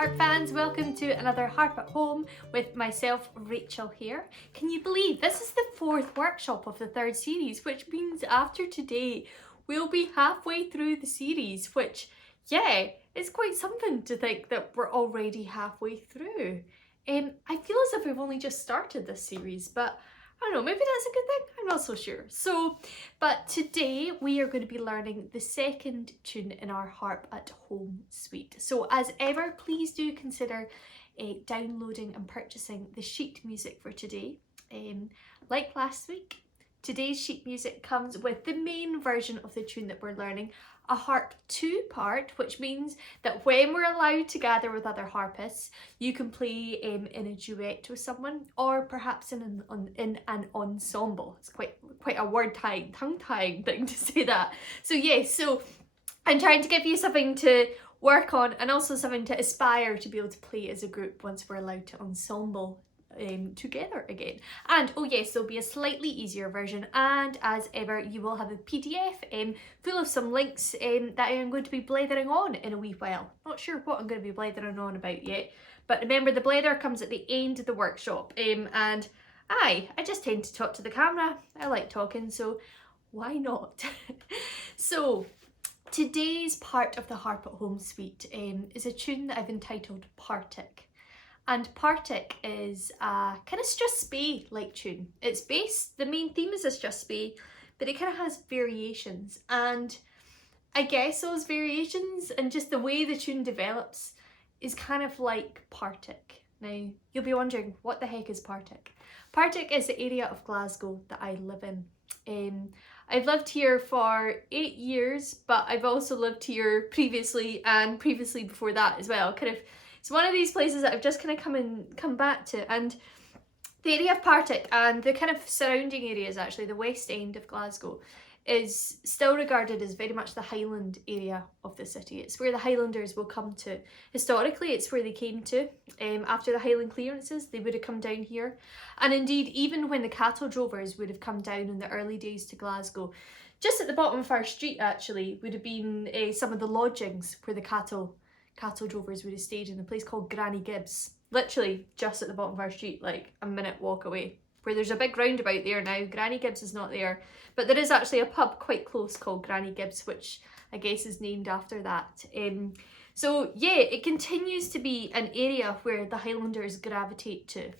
Harp fans, welcome to another Harp at Home with myself, Rachel here. Can you believe this is the fourth workshop of the third series, which means after today we'll be halfway through the series, which, yeah, it's quite something to think that we're already halfway through. I feel as if we've only just started this series, but I don't know, maybe that's a good thing, I'm not so sure. But today we are going to be learning the second tune in our Harp at Home suite. So as ever, please do consider downloading and purchasing the sheet music for today. Like last week, today's sheet music comes with the main version of the tune that we're learning, a harp 2-part, which means that when we're allowed to gather with other harpists, you can play in a duet with someone, or perhaps in an ensemble. It's quite a tongue-tying thing to say that. So yes, so I'm trying to give you something to work on and also something to aspire to be able to play as a group once we're allowed to ensemble together again. And oh yes, there'll be a slightly easier version, and as ever you will have a PDF full of some links that I am going to be blethering on in a wee while. Not sure what I'm going to be blethering on about yet, but remember the blether comes at the end of the workshop, and I just tend to talk to the camera. I like talking, so why not? So today's part of the Harp at Home suite is a tune that I've entitled Partick. And Partick is a kind of strathspey like tune. It's based, the main theme is a strathspey, but it kind of has variations. And I guess those variations and just the way the tune develops is kind of like Partick. Now, you'll be wondering, what the heck is Partick? Partick is the area of Glasgow that I live in. I've lived here for 8 years, but I've also lived here previously and previously before that as well. It's one of these places that I've just kind of come back to, and the area of Partick and the kind of surrounding areas, actually the west end of Glasgow, is still regarded as very much the Highland area of the city. It's where the Highlanders will come to. Historically, it's where they came to. After the Highland clearances, they would have come down here. And indeed, even when the cattle drovers would have come down in the early days to Glasgow, just at the bottom of our street actually would have been some of the lodgings where the cattle drovers would have stayed, in a place called Granny Gibbs, literally just at the bottom of our street, like a minute walk away, where there's a big roundabout there now. Granny Gibbs is not there, but there is actually a pub quite close called Granny Gibbs, which I guess is named after that. So yeah, it continues to be an area where the Highlanders gravitate to,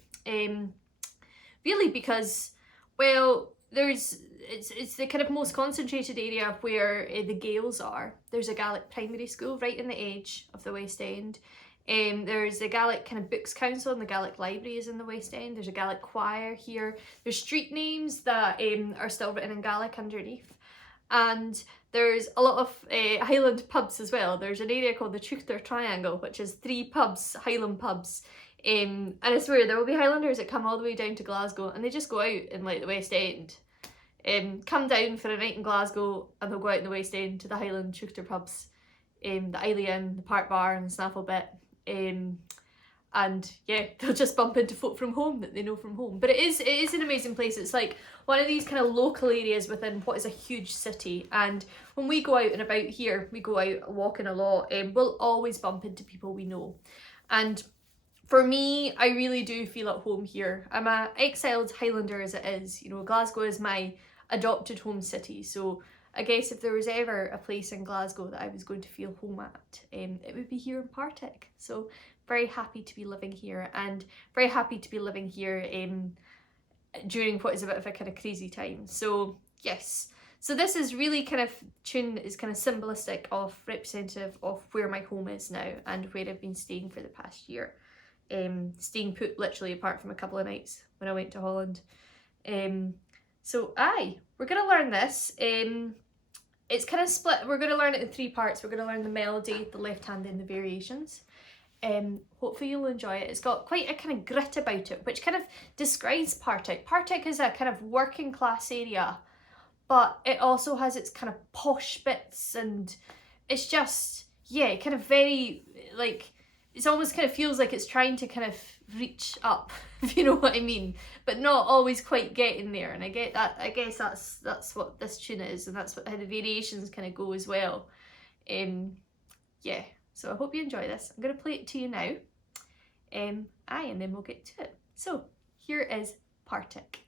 really because, well, it's the kind of most concentrated area where the Gaels are. There's a Gaelic primary school right in the edge of the West End. There's a Gaelic kind of books council, and the Gaelic library is in the West End. There's a Gaelic choir here. There's street names that are still written in Gaelic underneath. And there's a lot of Highland pubs as well. There's an area called the Truchter Triangle, which is 3 pubs, Highland pubs. And I swear there will be Highlanders that come all the way down to Glasgow and they just go out in like the West End. Come down for a night in Glasgow and they'll go out in the West End to the Highland Truchter pubs, the Eiley Inn, the Park Bar and the Snaffle Bit. And yeah, they'll just bump into folk from home that they know from home. But it is an amazing place. It's like one of these kind of local areas within what is a huge city. And when we go out and about here, we go out walking a lot, we'll always bump into people we know. And for me, I really do feel at home here. I'm an exiled Highlander as it is. You know, Glasgow is my adopted home city. So I guess if there was ever a place in Glasgow that I was going to feel home at, it would be here in Partick. So very happy to be living here, and very happy to be living here during what is a bit of a kind of crazy time. So yes, so this is really kind of tune is kind of symbolistic of, representative of where my home is now and where I've been staying for the past year. Staying put literally, apart from a couple of nights when I went to Holland. So we're going to learn this. It's kind of split. We're going to learn it in 3 parts. We're going to learn the melody, the left hand and the variations. Hopefully you'll enjoy it. It's got quite a kind of grit about it, which kind of describes Partick. Partick is a kind of working class area, but it also has its kind of posh bits, and it's just, yeah, kind of very, like, it almost kind of feels like it's trying to kind of reach up, if you know what I mean, but not always quite getting there. And I get that. I guess that's what this tune is, and that's how the variations kind of go as well. Yeah. So I hope you enjoy this. I'm going to play it to you now. And then we'll get to it. So here is Partick.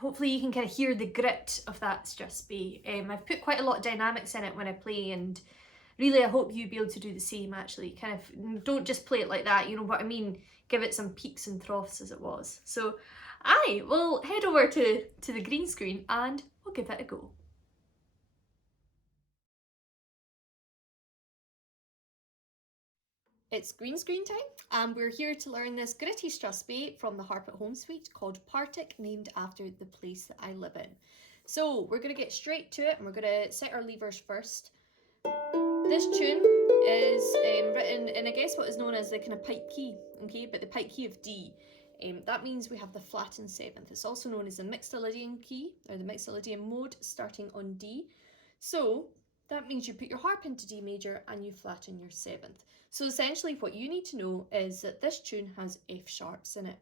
Hopefully you can kind of hear the grit of that strathspey. I've put quite a lot of dynamics in it when I play, and really I hope you'll be able to do the same actually. Kind of don't just play it like that, you know what I mean? Give it some peaks and troughs as it was. So I will head over to the green screen and we'll give it a go. It's green screen time, and we're here to learn this gritty strathspey from the Harp at Home suite called Partick, named after the place that I live in. So we're going to get straight to it, and we're going to set our levers first. This tune is written in, I guess, what is known as the kind of pipe key, okay, but the pipe key of D. That means we have the flattened seventh. It's also known as the Mixolydian key, or the Mixolydian mode, starting on D. So that means you put your harp into D major and you flatten your seventh. So essentially what you need to know is that this tune has F sharps in it.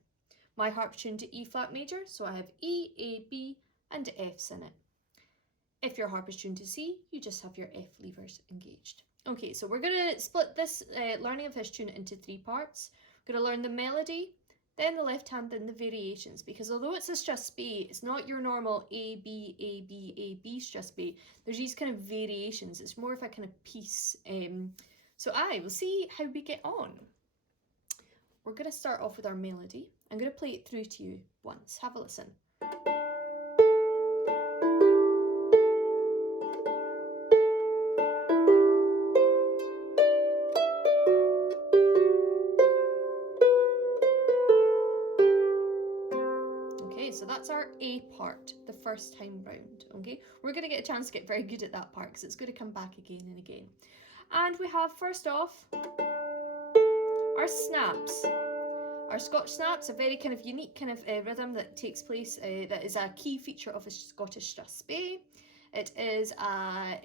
My harp's tuned to E flat major, so I have E, A, B and Fs in it. If your harp is tuned to C, you just have your F levers engaged. Okay, so we're going to split this learning of this tune into 3 parts. We're going to learn the melody, then the left hand, then the variations, because although it's a strathspey, it's not your normal A, B, A, B, A, B strathspey. There's these kind of variations. It's more of a kind of piece. So I will see how we get on. We're going to start off with our melody. I'm going to play it through to you once. Have a listen. Okay, so that's our A part, the first time round, okay? We're going to get a chance to get very good at that part because it's going to come back again and again. And we have, first off, our snaps. Our Scotch snaps, a very kind of unique kind of rhythm that takes place, that is a key feature of a Scottish strathspey. It is a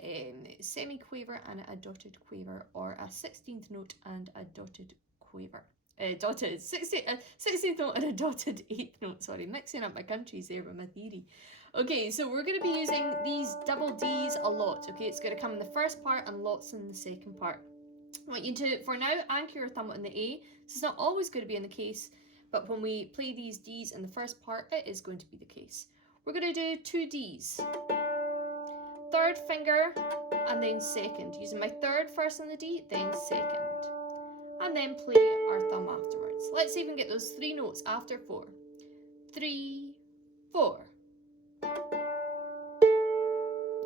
semi-quaver and a dotted quaver, or a 16th note and a dotted quaver. 16th note and a dotted 8th note, sorry, mixing up my countries there with my theory. Okay, so we're going to be using these double Ds a lot, okay? It's going to come in the first part and lots in the second part. I want you to, for now, anchor your thumb on the A. This is not always going to be in the case, but when we play these Ds in the first part, it is going to be the case. We're going to do 2 Ds. Third finger, and then second. Using my third first on the D, then second. And then play our thumb afterwards. Let's see if we can get those 3 notes after 4. 3, 4.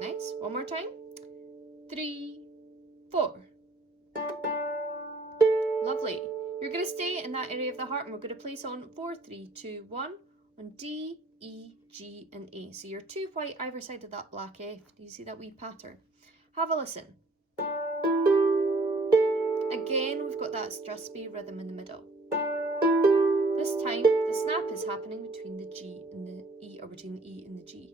Nice. One more time. 3, 4. Lovely. You're going to stay in that area of the harp and we're going to place on 4, 3, 2, 1 on D, E, G and A. So you're 2 white either side of that black F. Do you see that wee pattern? Have a listen. Again, we've got that strathspey rhythm in the middle. This time, the snap is happening between the G and the E, or between the E and the G.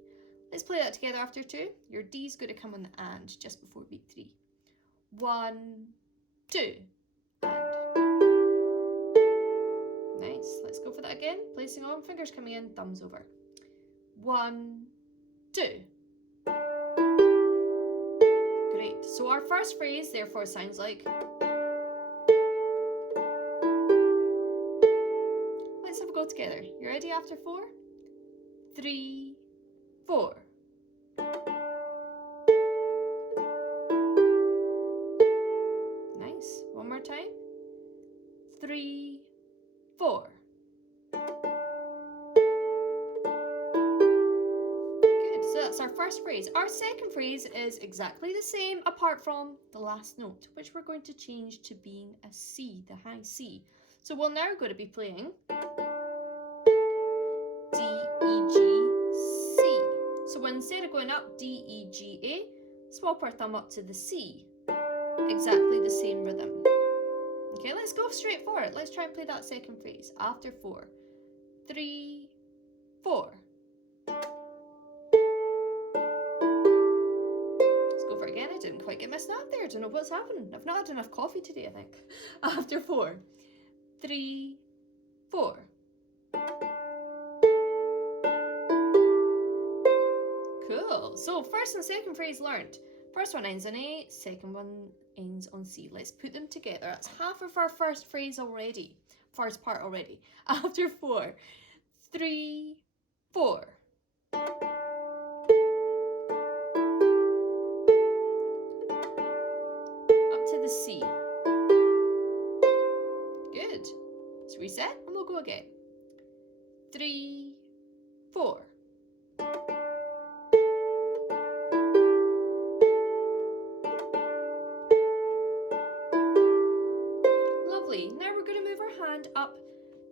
Let's play that together after 2. Your D is going to come on the and just before beat 3. 1, 2, and. Nice. Let's go for that again. Placing on, fingers coming in, thumbs over. 1, 2. Great. So our first phrase therefore sounds like. Let's have a go together. You ready after 4? 3, 4. Nice. One more time. 3, 4. Good. So that's our first phrase. Our second phrase is exactly the same apart from the last note, which we're going to change to being a C, the high C. So we're now going to be playing D, E, G, C. So instead of going up D, E, G, A, swap our thumb up to the C. Exactly the same rhythm. Okay, let's go straight for it. Let's try and play that second phrase after 4. 3, 4. Let's go for it again. I didn't quite get my snap there. I don't know what's happening. I've not had enough coffee today, I think. After 4. 3, 4. Cool. So first and second phrase learned. First one ends on A, second one ends on C. Let's put them together. That's half of our first phrase already. First part already. After 4. 3, 4. Up to the C. Good. Let's reset and we'll go again. 3, 4. Lovely. Now we're going to move our hand up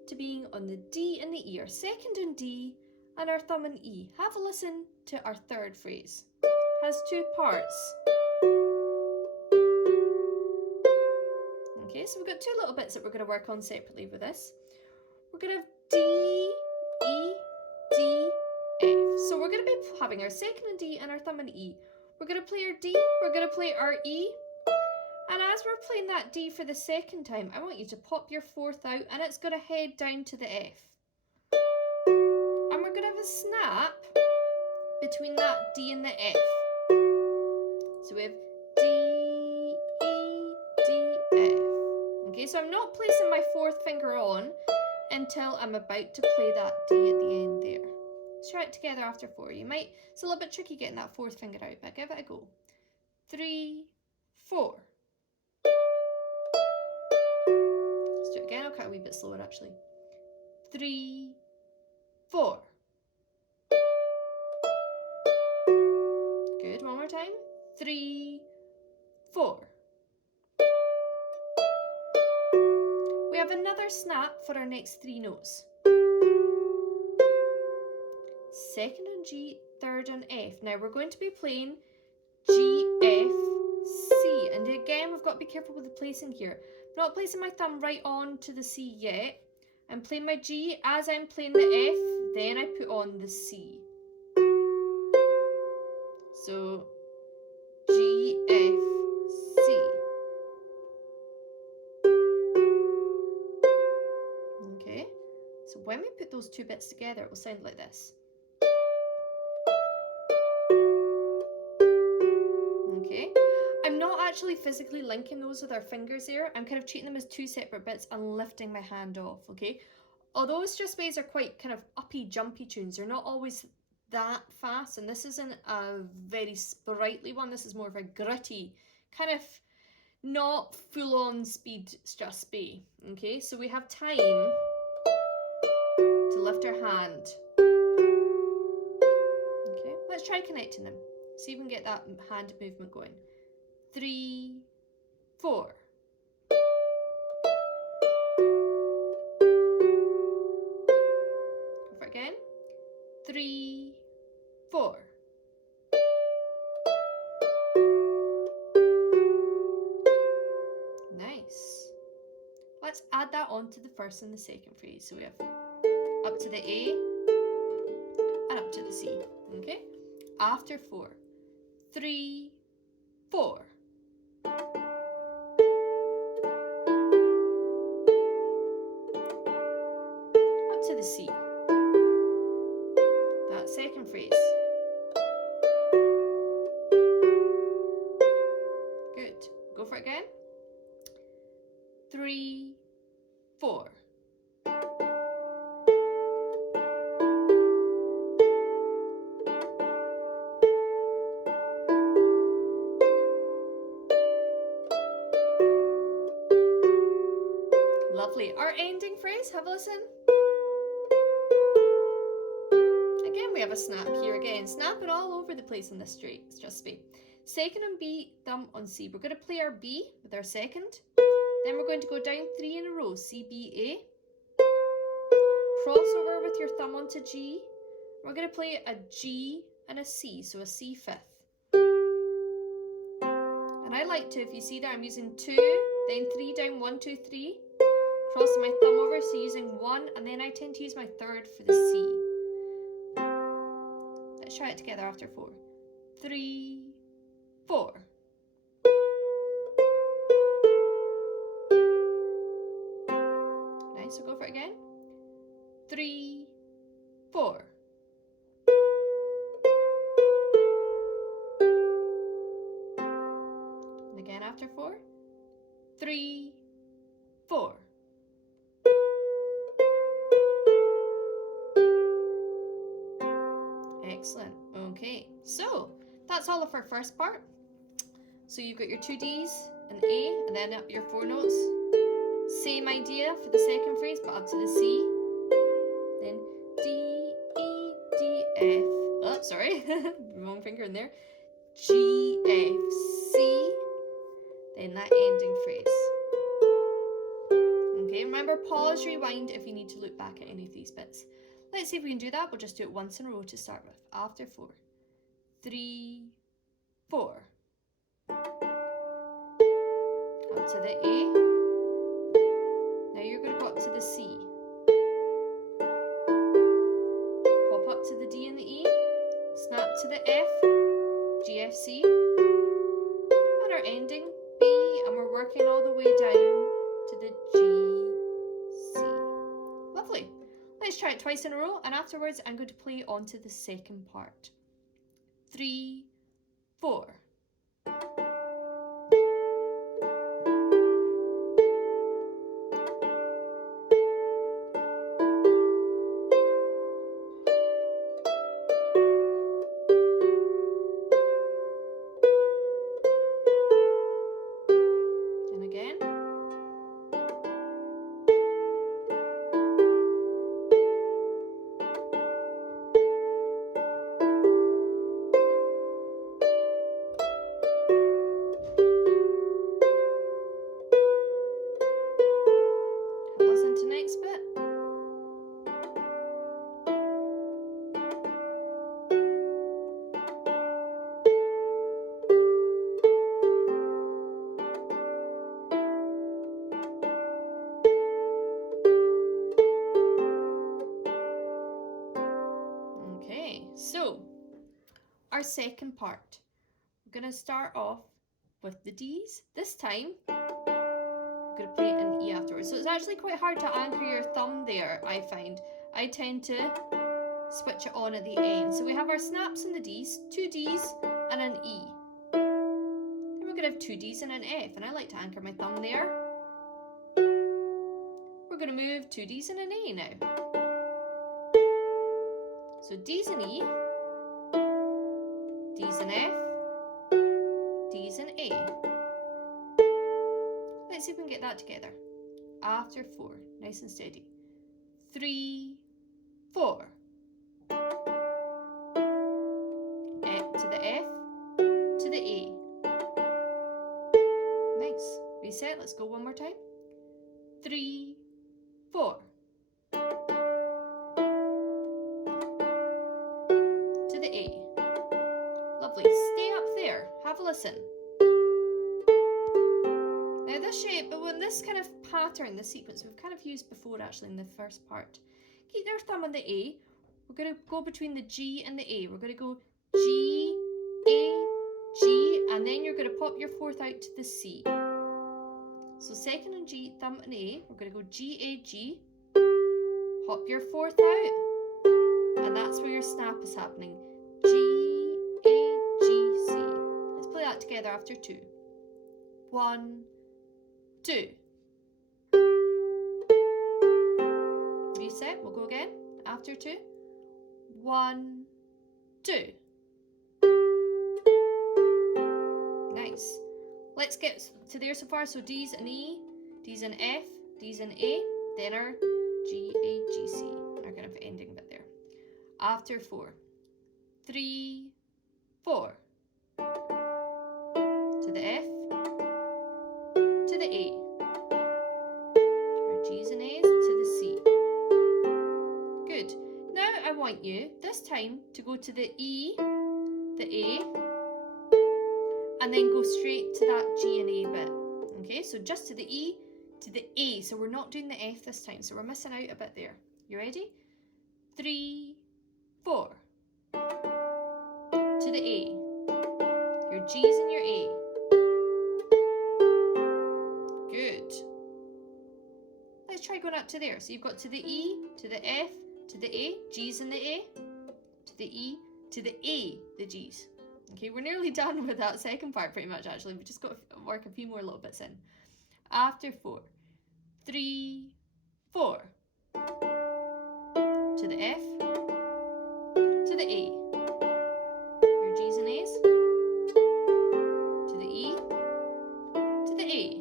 to being on the D and the E. Our second on D and our thumb on E. Have a listen to our third phrase. Has 2 parts. Okay, so we've got 2 little bits that we're going to work on separately with this. We're going to have D, E, D, F. So we're going to be having our second on D and our thumb on E. We're going to play our D, we're going to play our E. And as we're playing that D for the second time, I want you to pop your 4th out and it's going to head down to the F. And we're going to have a snap between that D and the F. So we have D, E, D, F. Okay, so I'm not placing my 4th finger on until I'm about to play that D at the end there. Let's try it together after 4. It's a little bit tricky getting that 4th finger out, but give it a go. 3, 4. Let's do it again. I'll cut a wee bit slower actually. 3, 4. Good. One more time. 3, 4. We have another snap for our next 3 notes. Second on G, third on F. Now we're going to be playing G, F, C. And again, we've got to be careful with the placing here. I'm not placing my thumb right on to the C yet. I'm playing my G as I'm playing the F, then I put on the C. So G, F, C. Okay, so when we put those 2 bits together, it will sound like this. Okay, I'm not actually physically linking those with our fingers here. I'm kind of treating them as 2 separate bits and lifting my hand off, okay? Although strathspeys are quite kind of uppy, jumpy tunes, they're not always that fast, and this isn't a very sprightly one. This is more of a gritty, kind of not full-on speed strathspey, okay? So we have time to lift our hand. Okay, let's try connecting them. See if we can get that hand movement going. 3, 4. 3, 4. Nice. Let's add that on to the first and the second phrase. So we have up to the A and up to the C. Okay? After 4. 3, 4. Up to the C. That second phrase. Good. Go for it again. 3, 4. Lovely. Our ending phrase, have a listen. Again, we have a snap here again. Snapping all over the place on this strathspey. Second on B, thumb on C. We're going to play our B with our second. Then we're going to go down 3 in a row. C, B, A. Cross over with your thumb onto G. We're going to play a G and a C, so a C fifth. And I like to, if you see there, I'm using 2, then 3 down, 1, 2, 3. Crossing my thumb over, so using 1, and then I tend to use my third for the C. Let's try it together after 4. 3, 4. Nice, so go for it again. 3, 4. And again after 4. 3, 4. Excellent. Okay, so that's all of our first part. So you've got your 2 Ds, an A, and then up your 4 notes. Same idea for the second phrase, but up to the C. Then D, E, D, F. Oh, sorry, wrong finger in there. G, F, C. Then that ending phrase. Okay, remember, pause, rewind if you need to look back at any of these bits. Let's see if we can do that. We'll just do it once in a row to start with. After 4. 3, 4. Up to the A. Now you're going to go up to the C. Hop up to the D and the E. Snap to the F. G, F, C. And our ending, B. And we're working all the way down to the G, C. Lovely. Let's try it twice in a row, and afterwards I'm going to play on to the second part. 3, 4. And again. Listen to next bit. Okay, so our second part. We're going to start off with the Ds. This time, we're going to play an E afterwards. So it's actually quite hard to anchor your thumb there, I find. I tend to switch it on at the end. So we have our snaps in the Ds, 2 Ds and an E. Then we're going to have 2 Ds and an F, and I like to anchor my thumb there. We're going to move 2 Ds and an A now. So D's and E, D's and F, D's and A. Let's see if we can get that together. After 4, nice and steady. 3, 4. To the F, to the A. Nice. Reset, let's go one more time. 3, 4. pattern, this sequence we've kind of used before actually in the first part. Keep your thumb on the A. We're going to go between the G and the A. We're going to go G, A, G, and then you're going to pop your fourth out to the C. So second on G, thumb on A. We're going to go G, A, G. Hop your fourth out, and that's where your snap is happening. G, A, G, C. Let's play that together after 2. 1, 2. Reset, we'll go again after 2. 1, 2. Nice. Let's get to there so far. So D's and E, D's and F, D's and A, then our G, A, G, C, our kind of ending bit there. After 4. 3, 4. To the F, to the A. Our G's and A's to the C. Good. Now I want you, this time, to go to the E, the A, and then go straight to that G and A bit. Okay, so just to the E, to the A. So we're not doing the F this time, so we're missing out a bit there. You ready? 3, 4. To the A. Your G's and your A. Good. Let's try going up to there. So you've got to the E, to the F, to the A, G's and the A, to the E, to the A, the G's. Okay, we're nearly done with that second part pretty much actually. We've just got to work a few more little bits in. After 4. 3, 4. To the F, to the A. Your G's and A's. To the E, to the A.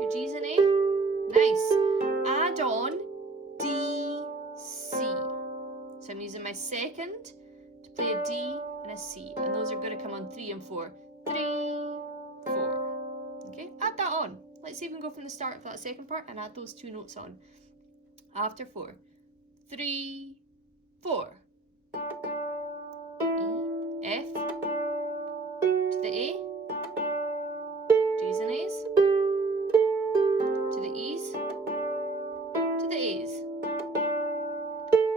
Your G's and A. Nice. Add on D, C. So I'm using my second to play a D and a C. And those are going to come on 3 and 4. 3, 4. Okay, add that on. Let's even go from the start of that second part and add those 2 notes on. After 4. 3, 4. E, F, to the A, G's and A's, to the E's, to the A's,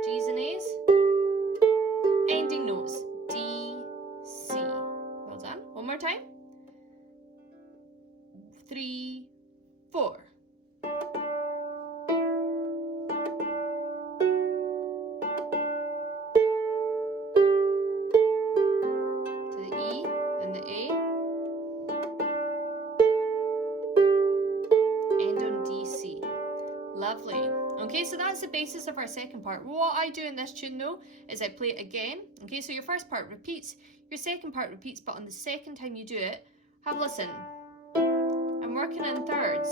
G's and A's, ending notes, D, C. Well done. One more time. 3, 4. Lovely. Okay, so that's the basis of our second part. What I do in this tune though is I play it again. Okay, so your first part repeats, your second part repeats, but on the second time you do it, have a listen. I'm working in thirds.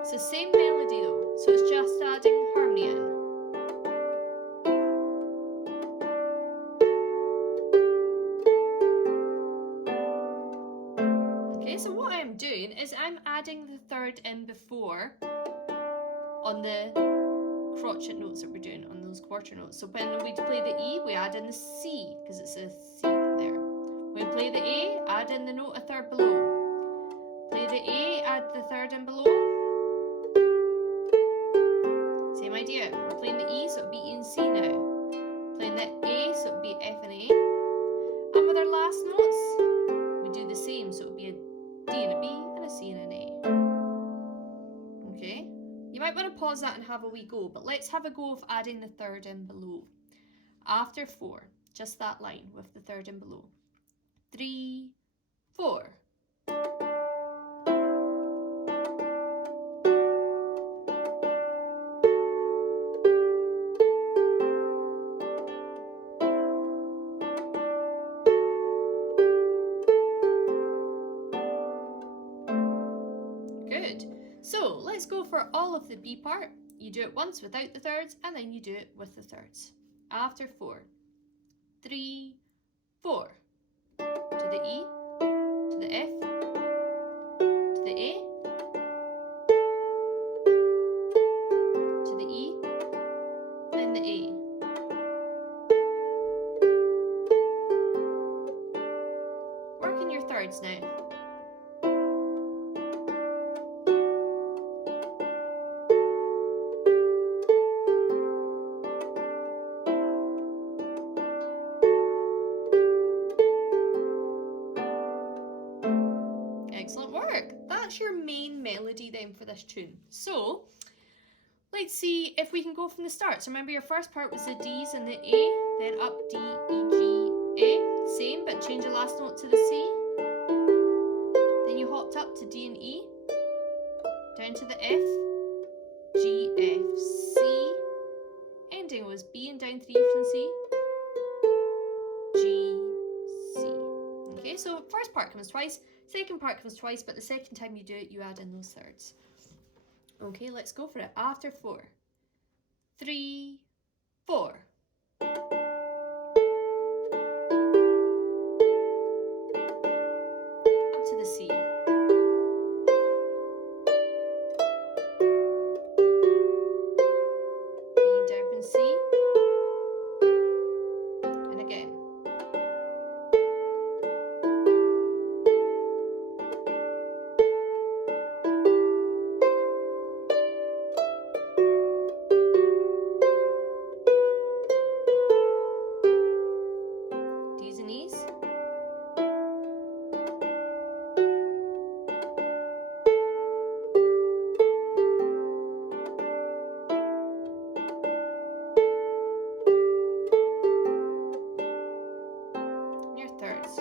It's the same melody though, so it's just adding harmony in. So what I'm doing is I'm adding the third in before on the crotchet notes that we're doing, on those quarter notes. So when we play the E, we add in the C, because it's a C there. When we play the A, add in the note a third below. Play the A, add the third in below. Same idea. We're playing the E, so it'll be E and C now. Playing the A, so it'll be F and A. And with our last notes, we do the same, so it'll be a D and a B and a C and an A. Okay, you might want to pause that and have a wee go, but let's have a go of adding the third in below. After 4, just that line with the third in below. 3, 4. So let's go for all of the B part. You do it once without the thirds and then you do it with the thirds. After 4. 3, 4. To the E, to the F, to the A, to the E, then the A. Working your thirds now. main melody then for this tune. So let's see if we can go from the start. So remember your first part was the D's and the A, then up D, E, G, A. Same, but change the last note to the C. Then you hopped up to D and E, down to the F, G, F, C. Ending was B and down 3 from C, G, C. Okay, so first part comes twice, second part comes twice, but the second time you do it, you add in those thirds. Okay, let's go for it. After 4, 3, 4. Up to the C. B down from C. And again. D's and E's. Your thirds.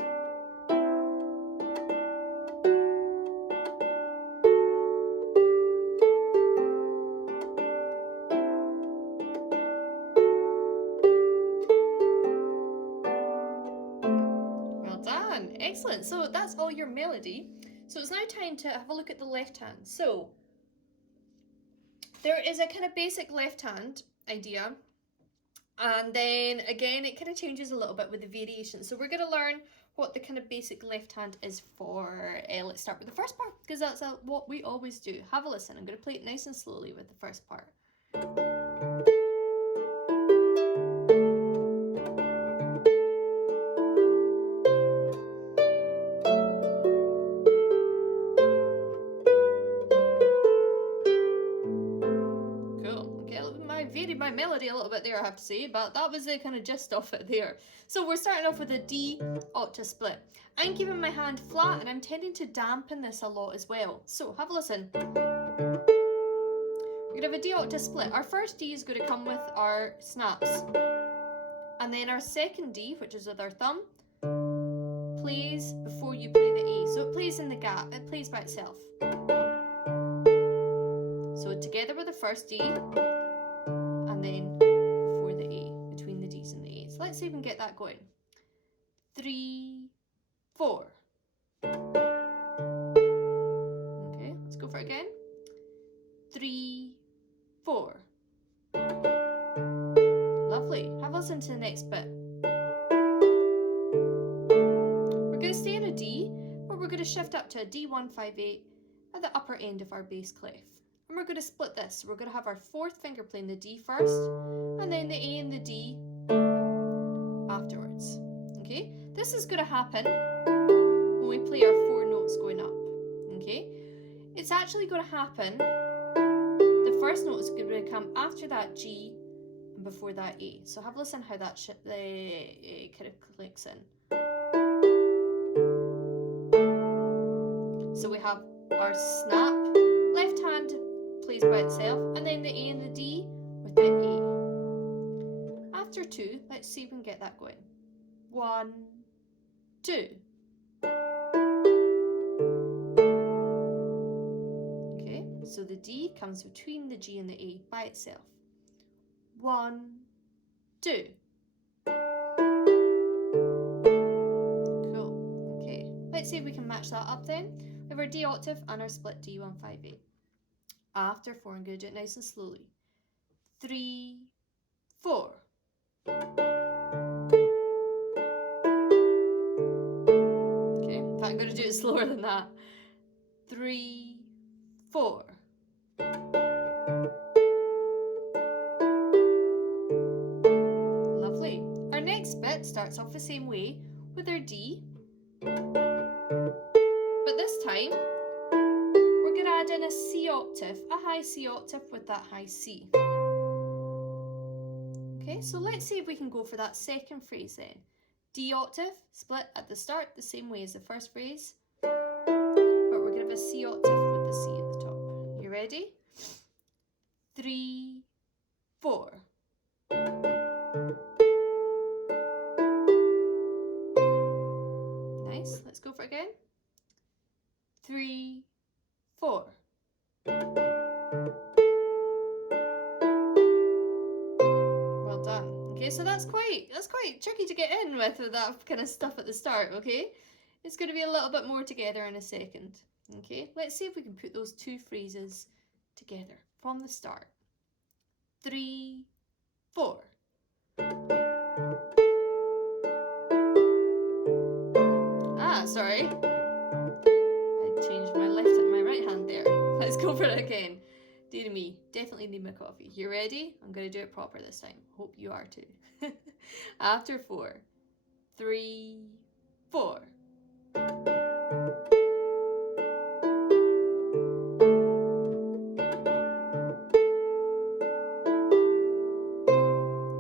Well done, excellent. So that's all your melody. So it's now time to have a look at the left hand. So there is a kind of basic left hand idea, and then again it kind of changes a little bit with the variation. So we're going to learn what the kind of basic left hand is for. Let's start with the first part, because that's what we always do. Have a listen. I'm going to play it nice and slowly with the first part. Cool. Okay, varied my melody a little bit there, I have to say, but that was the kind of gist of it there. So we're starting off with a D octave split. I'm keeping my hand flat and I'm tending to dampen this a lot as well. So have a listen. We're going to have a D octave split. Our first D is going to come with our snaps. And then our second D, which is with our thumb, plays before you play the A. So it plays in the gap, it plays by itself. So together with the first D, and then before the A, between the D's and the A's. Let's see if we can get that going. 3, 4. Okay, let's go for it again. 3, 4. Lovely. Have a listen to the next bit. We're going to stay in a D, but we're going to shift up to a D158 at the upper end of our bass clef. And we're going to split this. We're going to have our fourth finger playing the D first, and then the A and the D afterwards. Okay, this is going to happen when we play our 4 notes going up. Okay, it's actually going to happen. The first note is going to come after that G and before that A. So have a listen how that kind of clicks in. So we have our snap, left hand plays by itself, and then the A and the D with the A. After 2, let's see if we can get that going. 1, 2. Okay, so the D comes between the G and the A by itself. 1, 2. Cool. Okay, let's see if we can match that up then. We have our D octave and our split D158. After 4, I'm going to do it nice and slowly. 3, 4. Okay, in fact, I'm going to do it slower than that. 3, 4. Lovely. Our next bit starts off the same way with our D, but this time we're going to add in a C octave, a high C octave with that high C. Okay, so let's see if we can go for that second phrase then. D octave, split at the start the same way as the first phrase, but we're going to have a C octave with the ready? 3, 4. Nice. Let's go for it again. 3, 4. Well done. Okay, so that's quite tricky to get in with that kind of stuff at the start, okay? It's going to be a little bit more together in a second. Okay, let's see if we can put those two phrases together from the start. 3, 4. Ah, sorry. I changed my left and my right hand there. Let's go for it again. Dear me, definitely need my coffee. You ready? I'm going to do it proper this time. Hope you are too. After 4. 3, 4.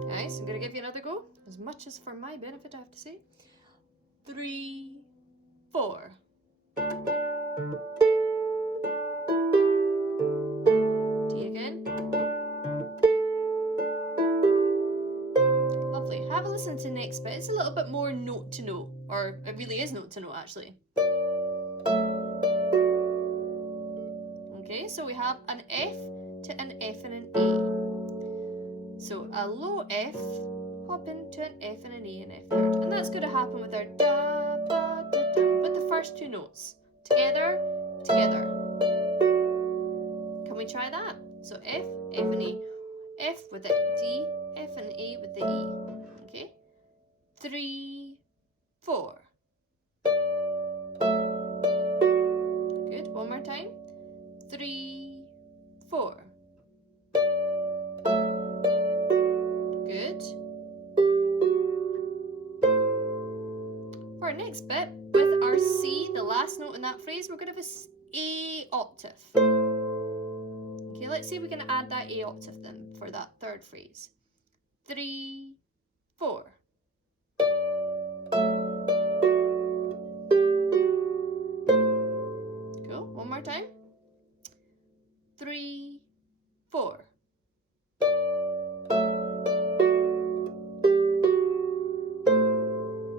Nice, I'm going to give you another go. As much as for my benefit, I have to say. 3, 4. D again. Lovely. Have a listen to the next bit. It's a little bit more note to note, or it really is note to note actually. Okay, so we have an F to an F and an A. So a low F, hop into an F and an A and F third. And that's going to happen with our da, ba, da, da, with the first two notes. Together, together. Can we try that? So F, F and A. F with the D, F and A with the E. Okay? 3, 4. Good. One more time. 3, 4. Good. For our next bit, with our C, the last note in that phrase, we're going to have a A octave. Okay, let's see if we can add that A octave then for that third phrase. 3, 4. Cool. One more time. 3, 4.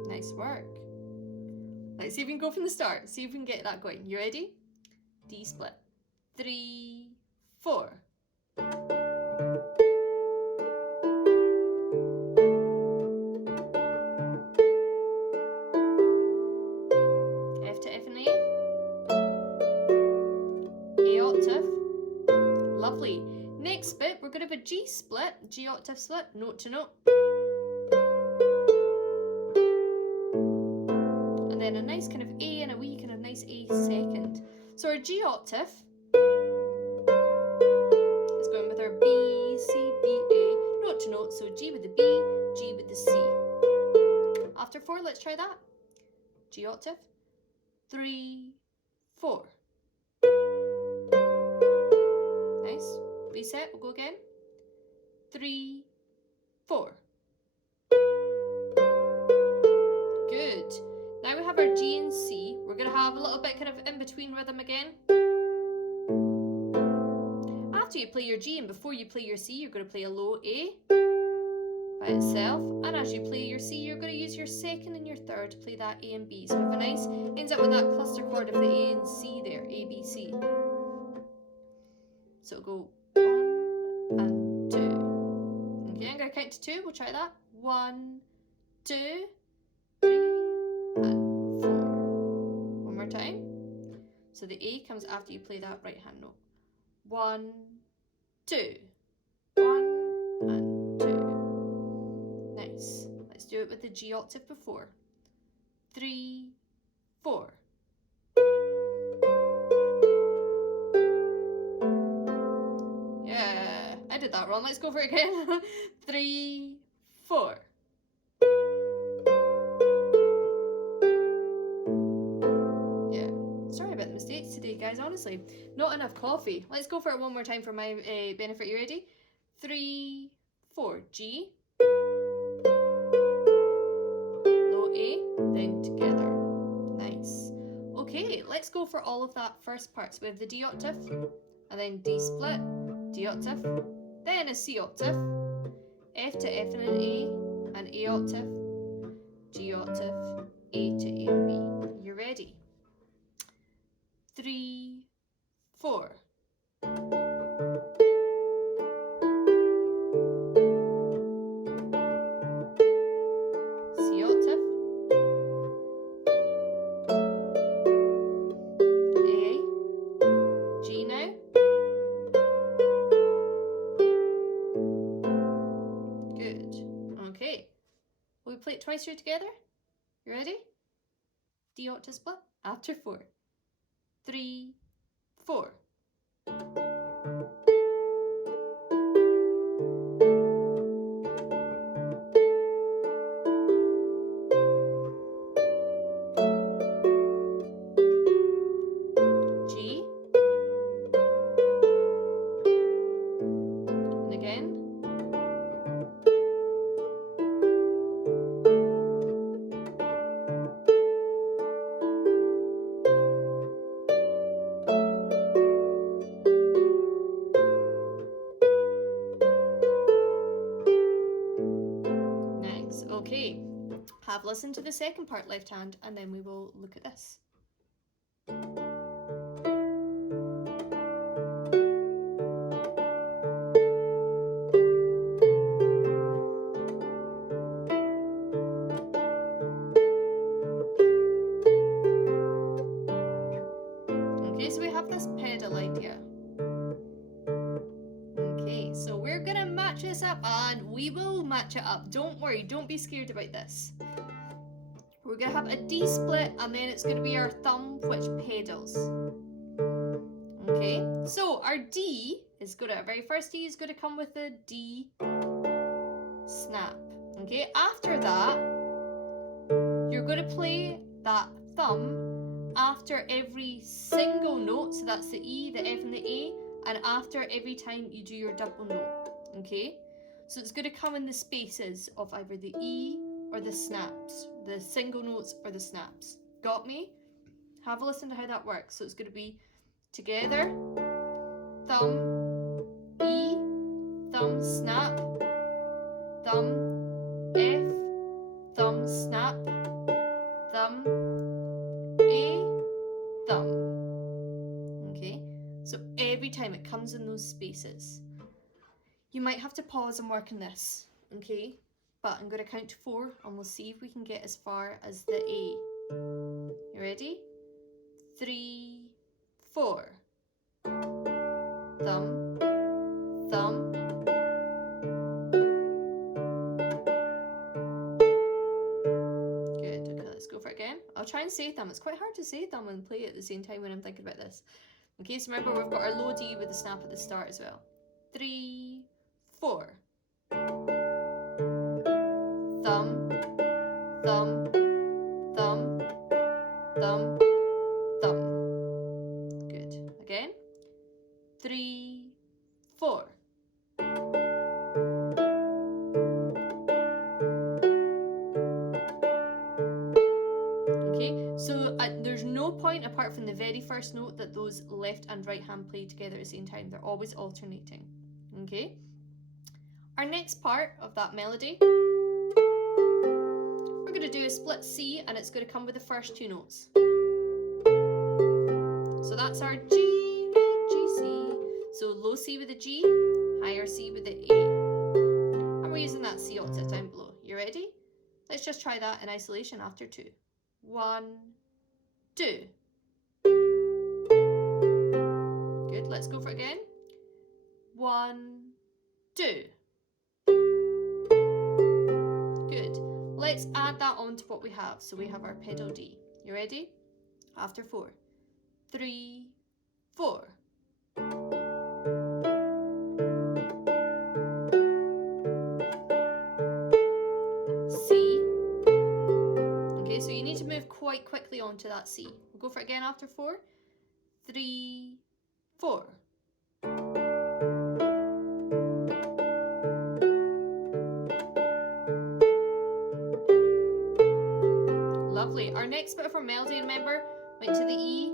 Nice work. Let's see if we can go from the start. See if we can get that going. You ready? D split. 3, 4. F to F and A. A octave. Lovely. Next bit, we're going to have a G split, G octave split, note to note. And then a nice kind of A and a wee kind of nice A second. So our G octave is going with our B, C, B, A, note to note. So G with the B, G with the C. After 4, let's try that. G octave. 3, 4. Nice. Reset. We'll go again. 3, 4. Good. Now we have our G and C. We're going to have a little bit kind of in between rhythm again. After you play your G and before you play your C, you're going to play a low A by itself. And as you play your C, you're going to use your second and your third to play that A and B. So we have a nice, ends up with that cluster chord of the A and C there, A, B, C. So it'll go 1 and 2. Okay, I'm going to count to 2. We'll try that. 1, 2, 3, and 4. One more time. So the A comes after you play that right hand note. 1, 2. 1 and 2. Nice. Let's do it with the G octave before. 3, 4. Yeah, I did that wrong. Let's go for it again. 3, 4. Yeah, sorry about the mistakes today, guys. Honestly, not enough coffee. Let's go for it one more time for my benefit. You ready? 3, 4. G, low A, then together. Nice. Okay, let's go for all of that first part. So we have the D octave, and then D split, D octave, then a C octave, F to F and an A, and A octave, G octave, A to A and B. You ready? 3, 4. C octave, A, G now, good. Okay, will we play it twice here together? You ready? D octave split after 4. 3, 4. G, and again. Nice, okay. Have listened to the second part left hand and then we will look at this. Okay, so we have this pedal idea. Okay, so we're gonna match this up and we will match it up. Don't worry, don't be scared about this. We're gonna have a D split and then it's gonna be our thumb which pedals. Okay, so our D is gonna, our very first D is gonna come with a D snap. Okay, after that, you're gonna play that thumb after every single note, so that's the E, the F and the A, and after every time you do your double note, okay? So it's gonna come in the spaces of either the E or the snaps, the single notes or the snaps. Got me? Have a listen to how that works. So it's gonna be together, thumb, E, thumb, snap, thumb, F, thumb, snap, thumb, A, thumb. Okay, so every time it comes in those spaces. You might have to pause and work on this, okay? But I'm going to count to 4 and we'll see if we can get as far as the A. You ready? 3, 4. Thumb, thumb. Good, okay, let's go for it again. I'll try and say thumb. It's quite hard to say thumb and play it at the same time when I'm thinking about this. Okay, so remember we've got our low D with the snap at the start as well. 3, 4. Thumb, thumb, thumb, thumb, thumb. Good. Again. 3, 4. Okay, so there's no point apart from the very first note that those left and right hand play together at the same time. They're always alternating. Okay. Our next part of that melody, we're going to do a split C and it's going to come with the first 2 notes. So that's our G, G, C. So low C with the G, higher C with the A. And we're using that C octave down below. You ready? Let's just try that in isolation after 2. 1, 2. Good, let's go for it again. 1, 2. Good. Let's add that on to what we have. So we have our pedal D. You ready? After 4. 3, 4. C. Okay, so you need to move quite quickly onto that C. We'll go for it again after 4. 3, 4. Lovely. Our next bit of our melody, remember, went to the E,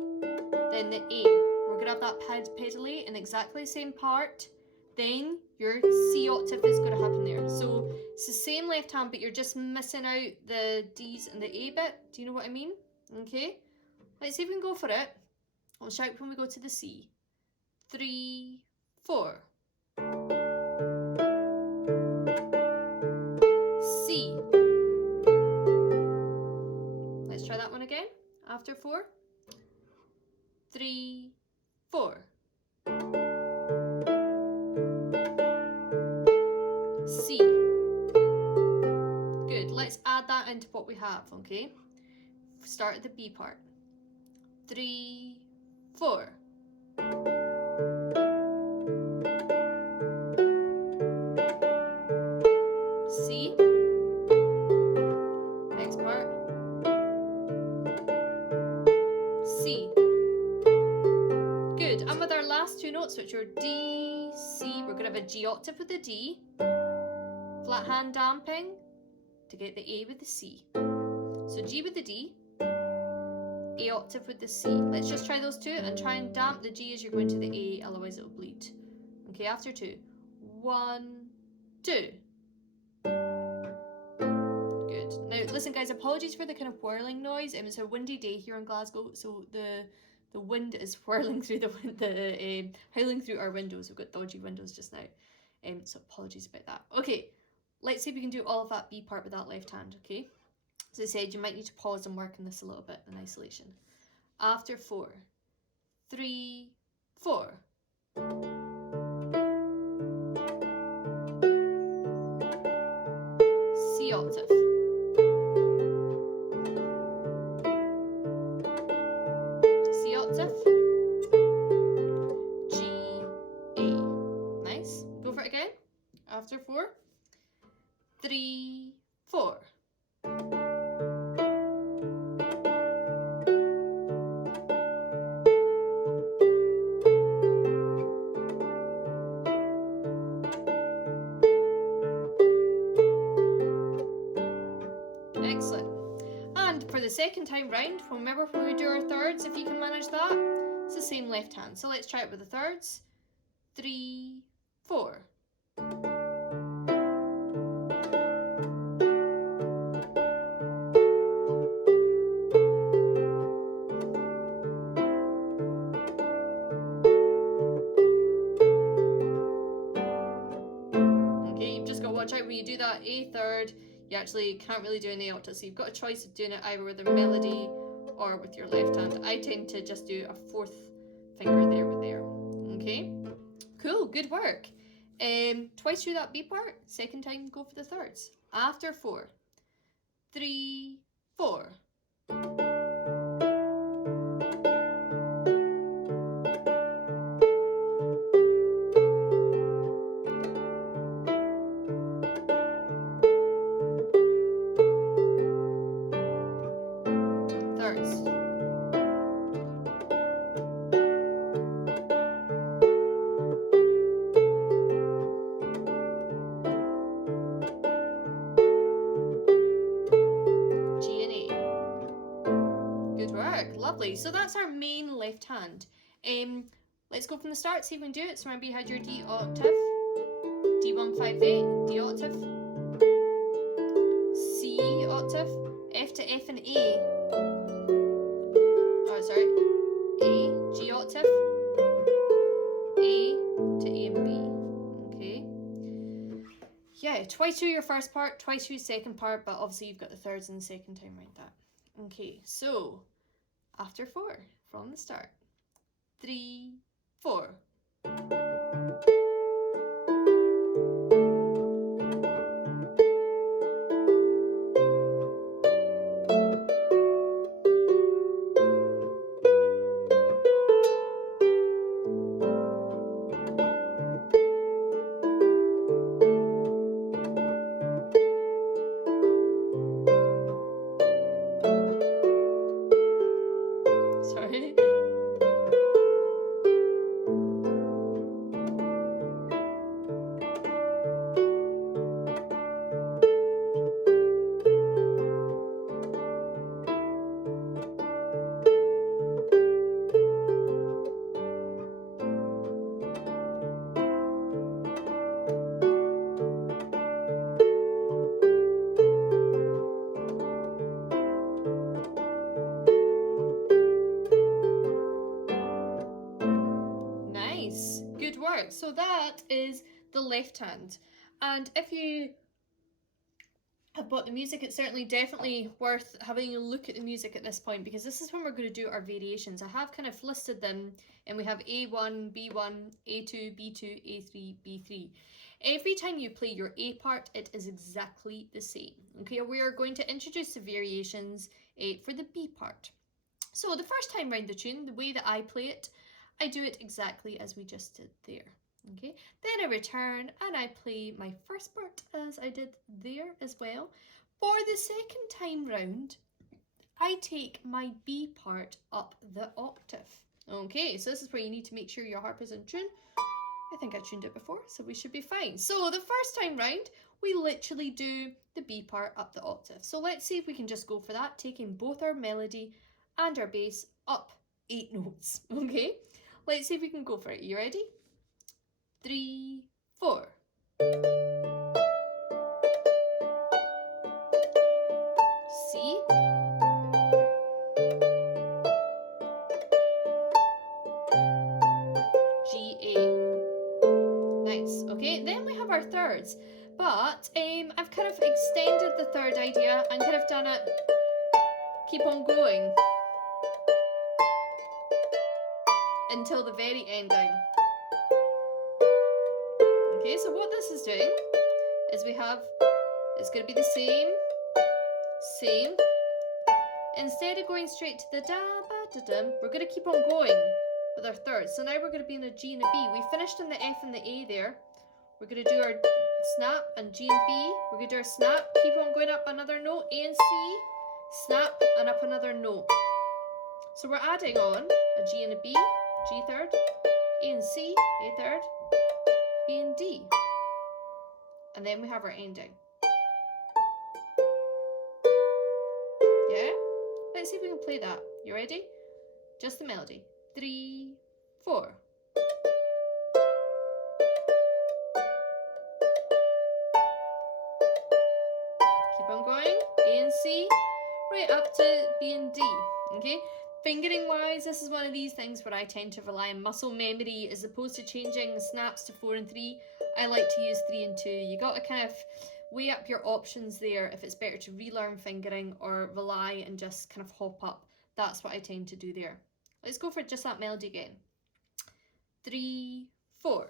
then the A. We're going to have that pedally in exactly the same part, then your C octave is going to happen there. So it's the same left hand, but you're just missing out the D's and the A bit. Do you know what I mean? Okay, let's see if we can go for it. I'll shout when we go to the C. 3, 4. C. Let's try that one again. After 4. 3, 4. C. Good. Let's add that into what we have, okay? Start at the B part. 3, 4. C. Next part. C. Good. And with our last two notes, which are D, C, we're going to have a G octave with the D, flat hand damping to get the A with the C. So G with the D, A octave with the C. Let's just try those two and try and damp the G as you're going to the A, otherwise it'll bleed. Okay, after 2. 1, 2. Good. Now listen guys, apologies for the kind of whirling noise. It's a windy day here in Glasgow, so the wind is whirling through howling through our windows. We've got dodgy windows just now. So apologies about that. Okay, let's see if we can do all of that B part with that left hand, okay? As I said, you might need to pause and work on this a little bit in isolation. After 4. 3, 4. C octave. C octave. G, A. Nice. Go for it again. After 4. 3, 4. Excellent. And for the second time round, remember when we do our thirds, if you can manage that, it's the same left hand. So let's try it with the thirds. 3, 4. Okay, you've just got to watch out when you do that A third. You actually can't really do an A octave, so you've got a choice of doing it either with a melody or with your left hand. I tend to just do a fourth finger there with there. Okay, cool, good work. Twice through that B part, second time go for the thirds. After 4. 3, 4. Lovely. So that's our main left hand. Let's go from the start, see if we can do it. So remember you had your D octave, D158, D octave, C octave, F to F and A. Oh, sorry. A, G octave, A to A and B. Okay. Yeah, twice through your first part, twice through your second part, but obviously you've got the thirds in the second time around that. Okay, so after 4, from the start. 3, 4. Sorry. Good work. So that is the left hand. And if you have bought the music, it's certainly definitely worth having a look at the music at this point, because this is when we're going to do our variations. I have kind of listed them, and we have A1, B1, A2, B2, A3, B3. Every time you play your A part, it is exactly the same. Okay, we are going to introduce the variations for the B part. So the first time round the tune, the way that I play it, I do it exactly as we just did there. Okay, then I return and I play my first part as I did there as well. For the second time round, I take my B part up the octave. Okay, so this is where you need to make sure your harp is in tune. I think I tuned it before, so we should be fine. So the first time round, we literally do the B part up the octave. So let's see if we can just go for that, taking both our melody and our bass up 8 notes. Okay, let's see if we can go for it. You ready? 3, 4. C. G, A. Nice. Okay, then we have our thirds. But I've kind of extended the third idea and kind of done it, keep on going until the very ending. Okay, so what this is doing is we have, it's going to be the same. Instead of going straight to the da ba da dum, we're going to keep on going with our thirds. So now we're going to be in a G and a B. We finished in the F and the A there. We're going to do our snap and G and B. We're going to do our snap, keep on going up another note, A and C, snap and up another note. So we're adding on a G and a B, G third, A and C, A third, B and D. And then we have our ending. Yeah? Let's see if we can play that. You ready? Just the melody. 3, 4. Keep on going. A and C, right up to B and D. Okay? Fingering wise, this is one of these things where I tend to rely on muscle memory as opposed to changing snaps to 4 and 3. I like to use 3 and 2. You got to kind of weigh up your options there if it's better to relearn fingering or rely and just kind of hop up. That's what I tend to do there. Let's go for just that melody again. 3, 4.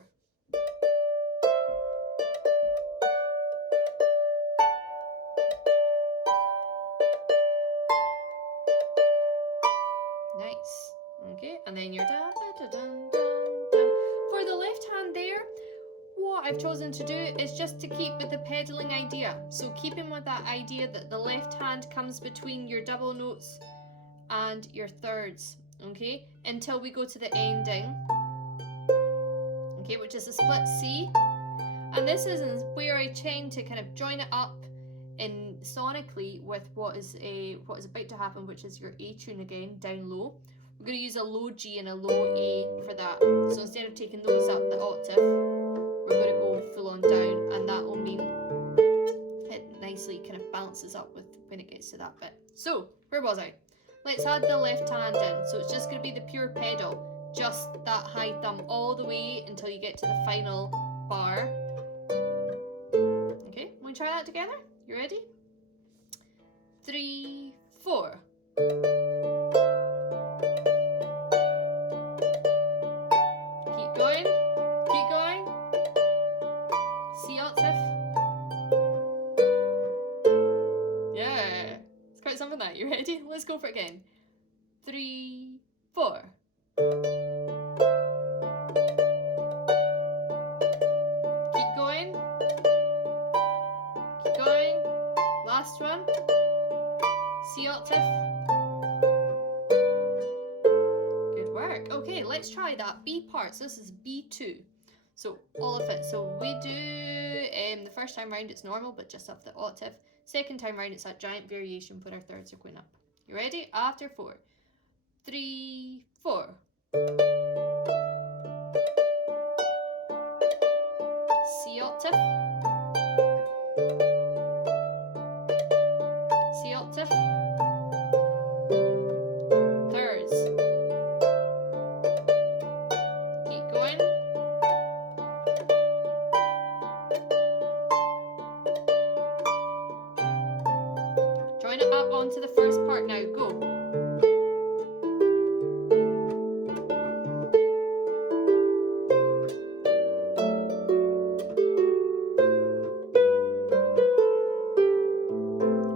Nice. Okay, and then your da ba da dum dum dum. For the left hand there, what I've chosen to do is just to keep with the pedaling idea. So keeping with that idea that the left hand comes between your double notes and your thirds, okay, until we go to the ending, okay, which is a split C. And this is where I tend to kind of join it up in sonically with what is about to happen, which is your A tune again, down low. We're going to use a low G and a low A for that. So instead of taking those up the octave, we're going to go full on down, and that will mean it nicely kind of balances up with when it gets to that bit. So where was I? Let's add the left hand in. So it's just going to be the pure pedal, just that high thumb all the way until you get to the final bar. Okay, want to try that together? You ready? 3, 4. Keep going. Keep going. C octave. Yeah. It's quite something that. You ready? Let's go for it again. 3, 4. Keep going. Keep going. Last one. C octave. Good work. Okay, let's try that B part. So this is B2. So all of it. So we do the first time round it's normal, but just up the octave. Second time round it's that giant variation where our thirds are going up. You ready? After 4. 3, 4. C octave. C octave. Thirds. Keep going. onto the first part now. Go.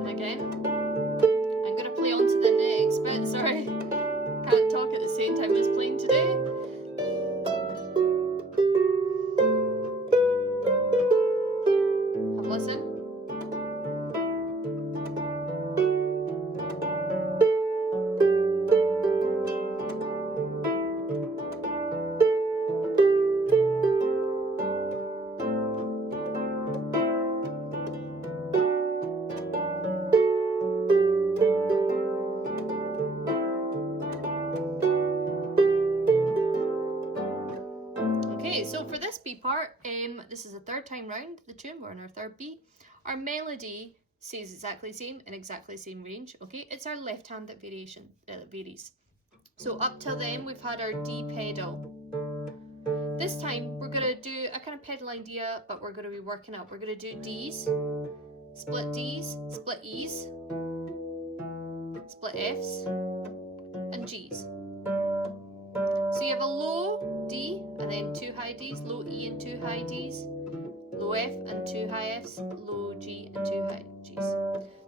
And again. I'm going to play on to the next bit. Sorry. Can't talk at the same time as playing today. Have a listen. Okay, so for this B part, this is the third time round the tune. We're on our third B. Our melody stays exactly the same in exactly the same range. Okay, it's our left hand that varies. So up till then, we've had our D pedal. This time we're gonna do a kind of pedal idea, but we're gonna be working up. We're gonna do D's, split E's, split F's, and G's. So you have a low D and then 2 high D's, low E and 2 high D's, low F and 2 high F's, low G and 2 high G's.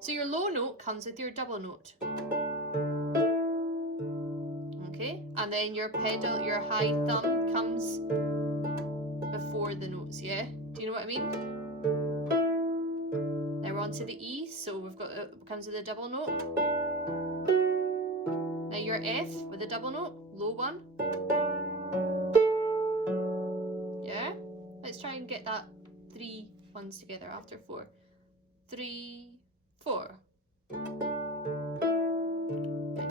So your low note comes with your double note. Okay, and then your pedal, your high thumb comes before the notes, yeah? Do you know what I mean? Now we're on to the E, so we've got it comes with a double note. Now your F with a double note, low one. Yeah? Let's try and get that 3 ones together after 4. 3, 4.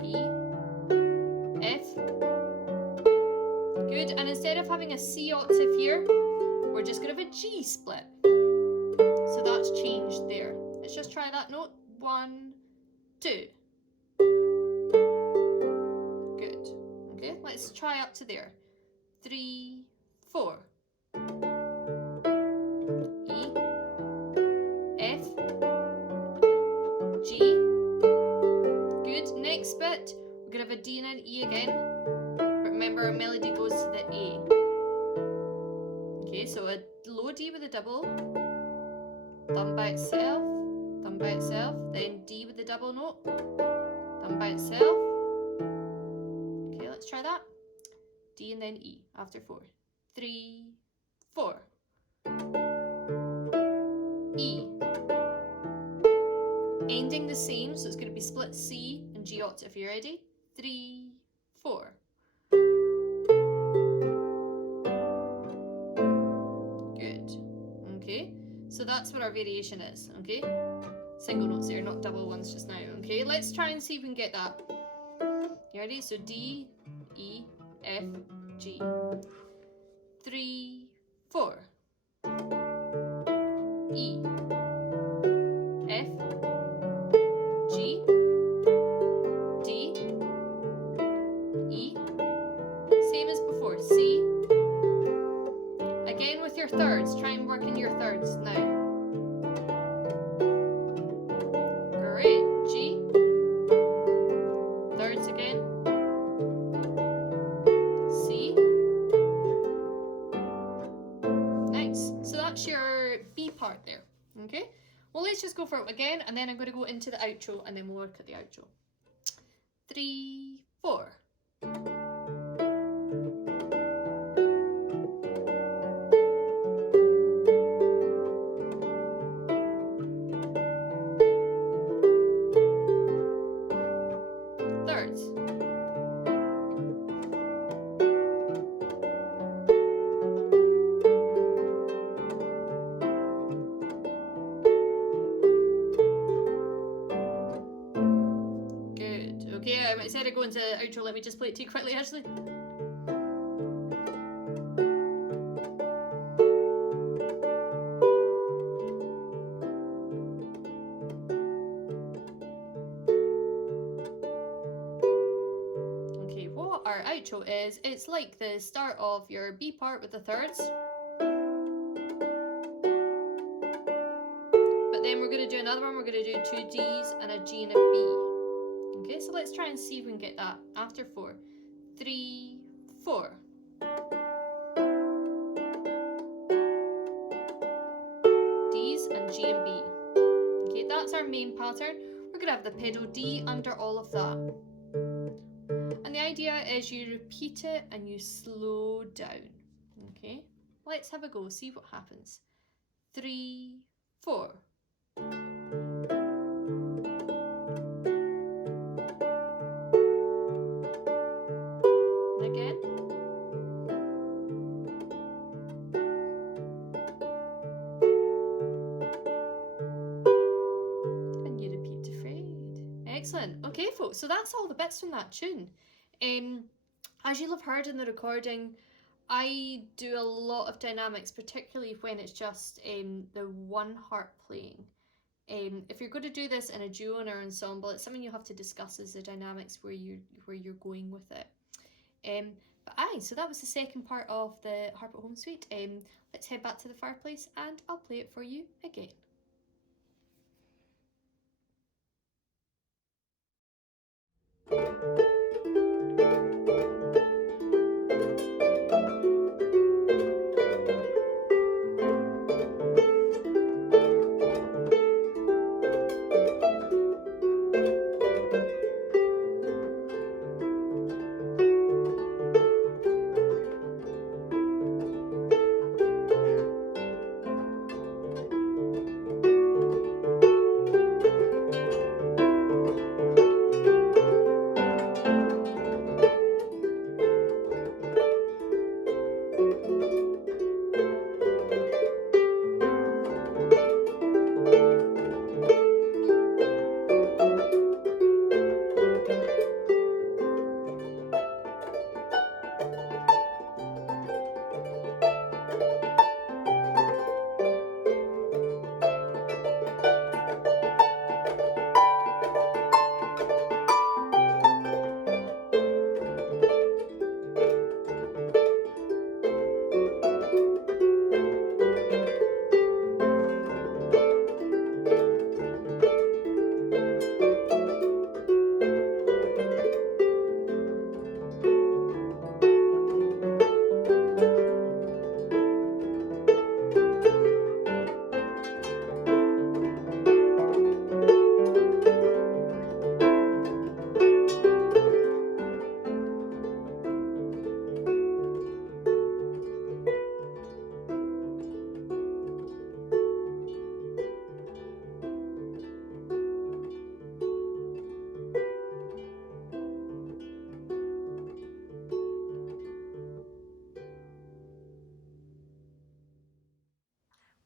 E, F. Good, and instead of having a C octave here, we're just going to have a G split. So that's changed there. Let's just try that note. 1, 2. Good. Okay, let's try up to there. 3, 4. E, F, G. Good. Next bit, we're going to have a D and an E again. But remember, our melody goes to the A. Okay, so a low D with a double, thumb by itself, then D with the double note, thumb by itself. Okay, let's try that. D and then E after 4. 3, 4. E. Ending the same, so it's going to be split C and G octave. You ready? 3, 4. Good. Okay, so that's what our variation is. Okay, single notes there, not double ones just now. Okay, let's try and see if we can get that. You ready? So D, E, F, G. 3, 4. E, F, G, D, E. Same as before. C. Again with your thirds. Try and work in your thirds now. Great. G. Thirds again. C. Nice. So that's your B part there. Okay? Well, let's just go for it again, and then I'm going to go into the outro, and then we'll work at the outro. 3, 4. Thirds. Okay, instead of going to outro, let me just play it to you quickly, actually. Okay, what our outro is, it's like the start of your B part with the thirds. But then we're going to do another one we're going to do 2 Ds and a G and a B. Okay, so let's try and see if we can get that after 4. 3, 4. Ds and G and B. Okay, that's our main pattern. We're going to have the pedal D under all of that. And the idea is you repeat it and you slow down. Okay, let's have a go, see what happens. 3, 4. And again. And you repeat to fade. Excellent. Okay, folks, so that's all the bits from that tune. As you'll have heard in the recording, I do a lot of dynamics, particularly when it's just the one harp playing. If you're going to do this in a duo or an ensemble, it's something you have to discuss as the dynamics where you're going with it. So that was the second part of the Harp at Home suite. Let's head back to the fireplace and I'll play it for you again.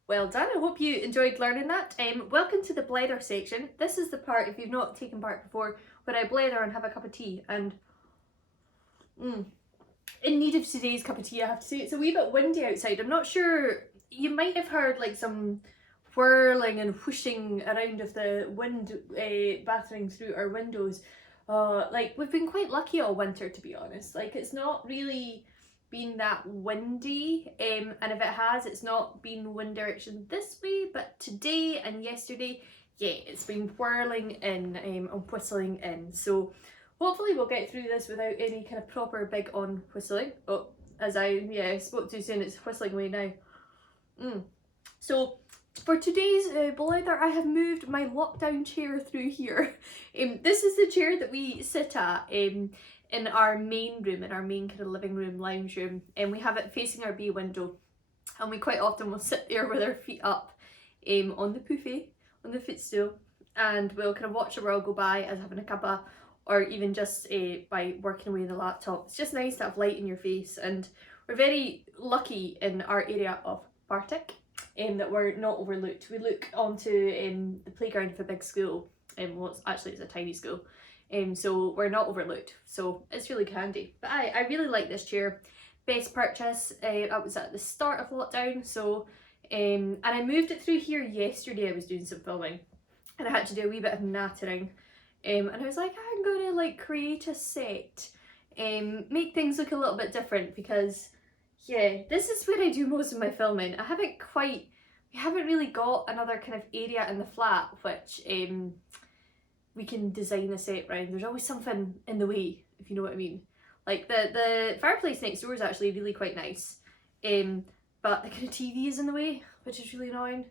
Well done, I hope you enjoyed learning that. Welcome to the blether section. This is the part, if you've not taken part before, where I blether and have a cup of tea. And in need of today's cup of tea, I have to say. It's a wee bit windy outside. I'm not sure, you might have heard like some whirling and whooshing around of the wind battering through our windows. Like, we've been quite lucky all winter, to be honest. Like, it's not really been that windy, and if it has, it's not been wind direction this way, but today and yesterday, yeah, it's been whirling in and whistling in. So hopefully we'll get through this without any kind of proper big on whistling. Oh, as I spoke too soon, it's whistling away now. So for today's blether, I have moved my lockdown chair through here. This is the chair that we sit at in our main room, in our main kind of living room, lounge room, and we have it facing our bay window, and we quite often will sit there with our feet up on the pouffe, on the footstool, and we'll kind of watch the world go by as having a cuppa, or even just by working away on the laptop. It's just nice to have light in your face, and we're very lucky in our area of Partick that we're not overlooked. We look onto the playground of a big school, well, it's a tiny school, so we're not overlooked, so it's really handy. But I really like this chair. Best purchase, I was at the start of lockdown, so and I moved it through here yesterday. I was doing some filming and I had to do a wee bit of nattering, and I was like, I'm gonna like create a set, make things look a little bit different, because yeah, this is where I do most of my filming. I haven't quite we haven't really got another kind of area in the flat which we can design a set around. There's always something in the way, if you know what I mean. Like the fireplace next door is actually really quite nice, but the kind of TV is in the way, which is really annoying.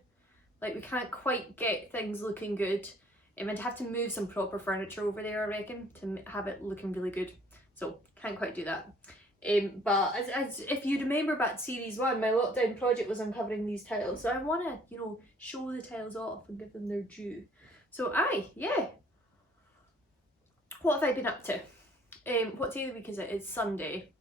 Like we can't quite get things looking good. I'd have to move some proper furniture over there, I reckon, to have it looking really good. So can't quite do that. But as if you remember back to series 1, my lockdown project was uncovering these tiles. So I want to, you know, show the tiles off and give them their due. So yeah. What have I been up to? What day of the week is it? It's Sunday.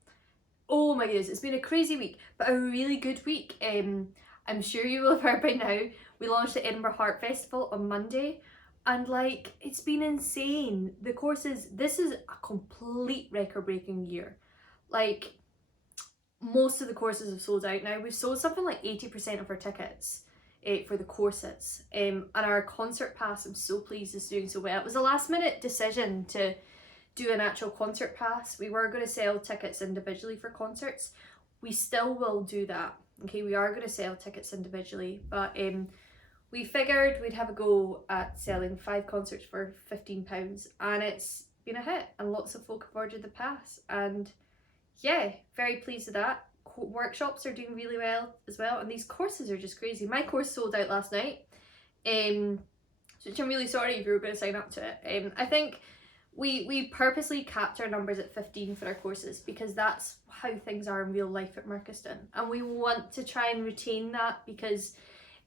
Oh my goodness, it's been a crazy week, but a really good week. I'm sure you will have heard by now, we launched the Edinburgh Harp Festival on Monday, and like, it's been insane. The courses, this is a complete record-breaking year. Like, most of the courses have sold out now. We've sold something like 80% of our tickets for the courses. And our concert pass, I'm so pleased, is doing so well. It was a last minute decision to do an actual concert pass. We were going to sell tickets individually for concerts. We still will do that. Okay, we are going to sell tickets individually, but we figured we'd have a go at selling 5 concerts for £15, and it's been a hit, and lots of folk have ordered the pass, and yeah, very pleased with that. Workshops are doing really well as well, and these courses are just crazy. My course sold out last night, which I'm really sorry if you were going to sign up to it. I think we purposely capped our numbers at 15 for our courses because that's how things are in real life at Merchiston, and we want to try and retain that because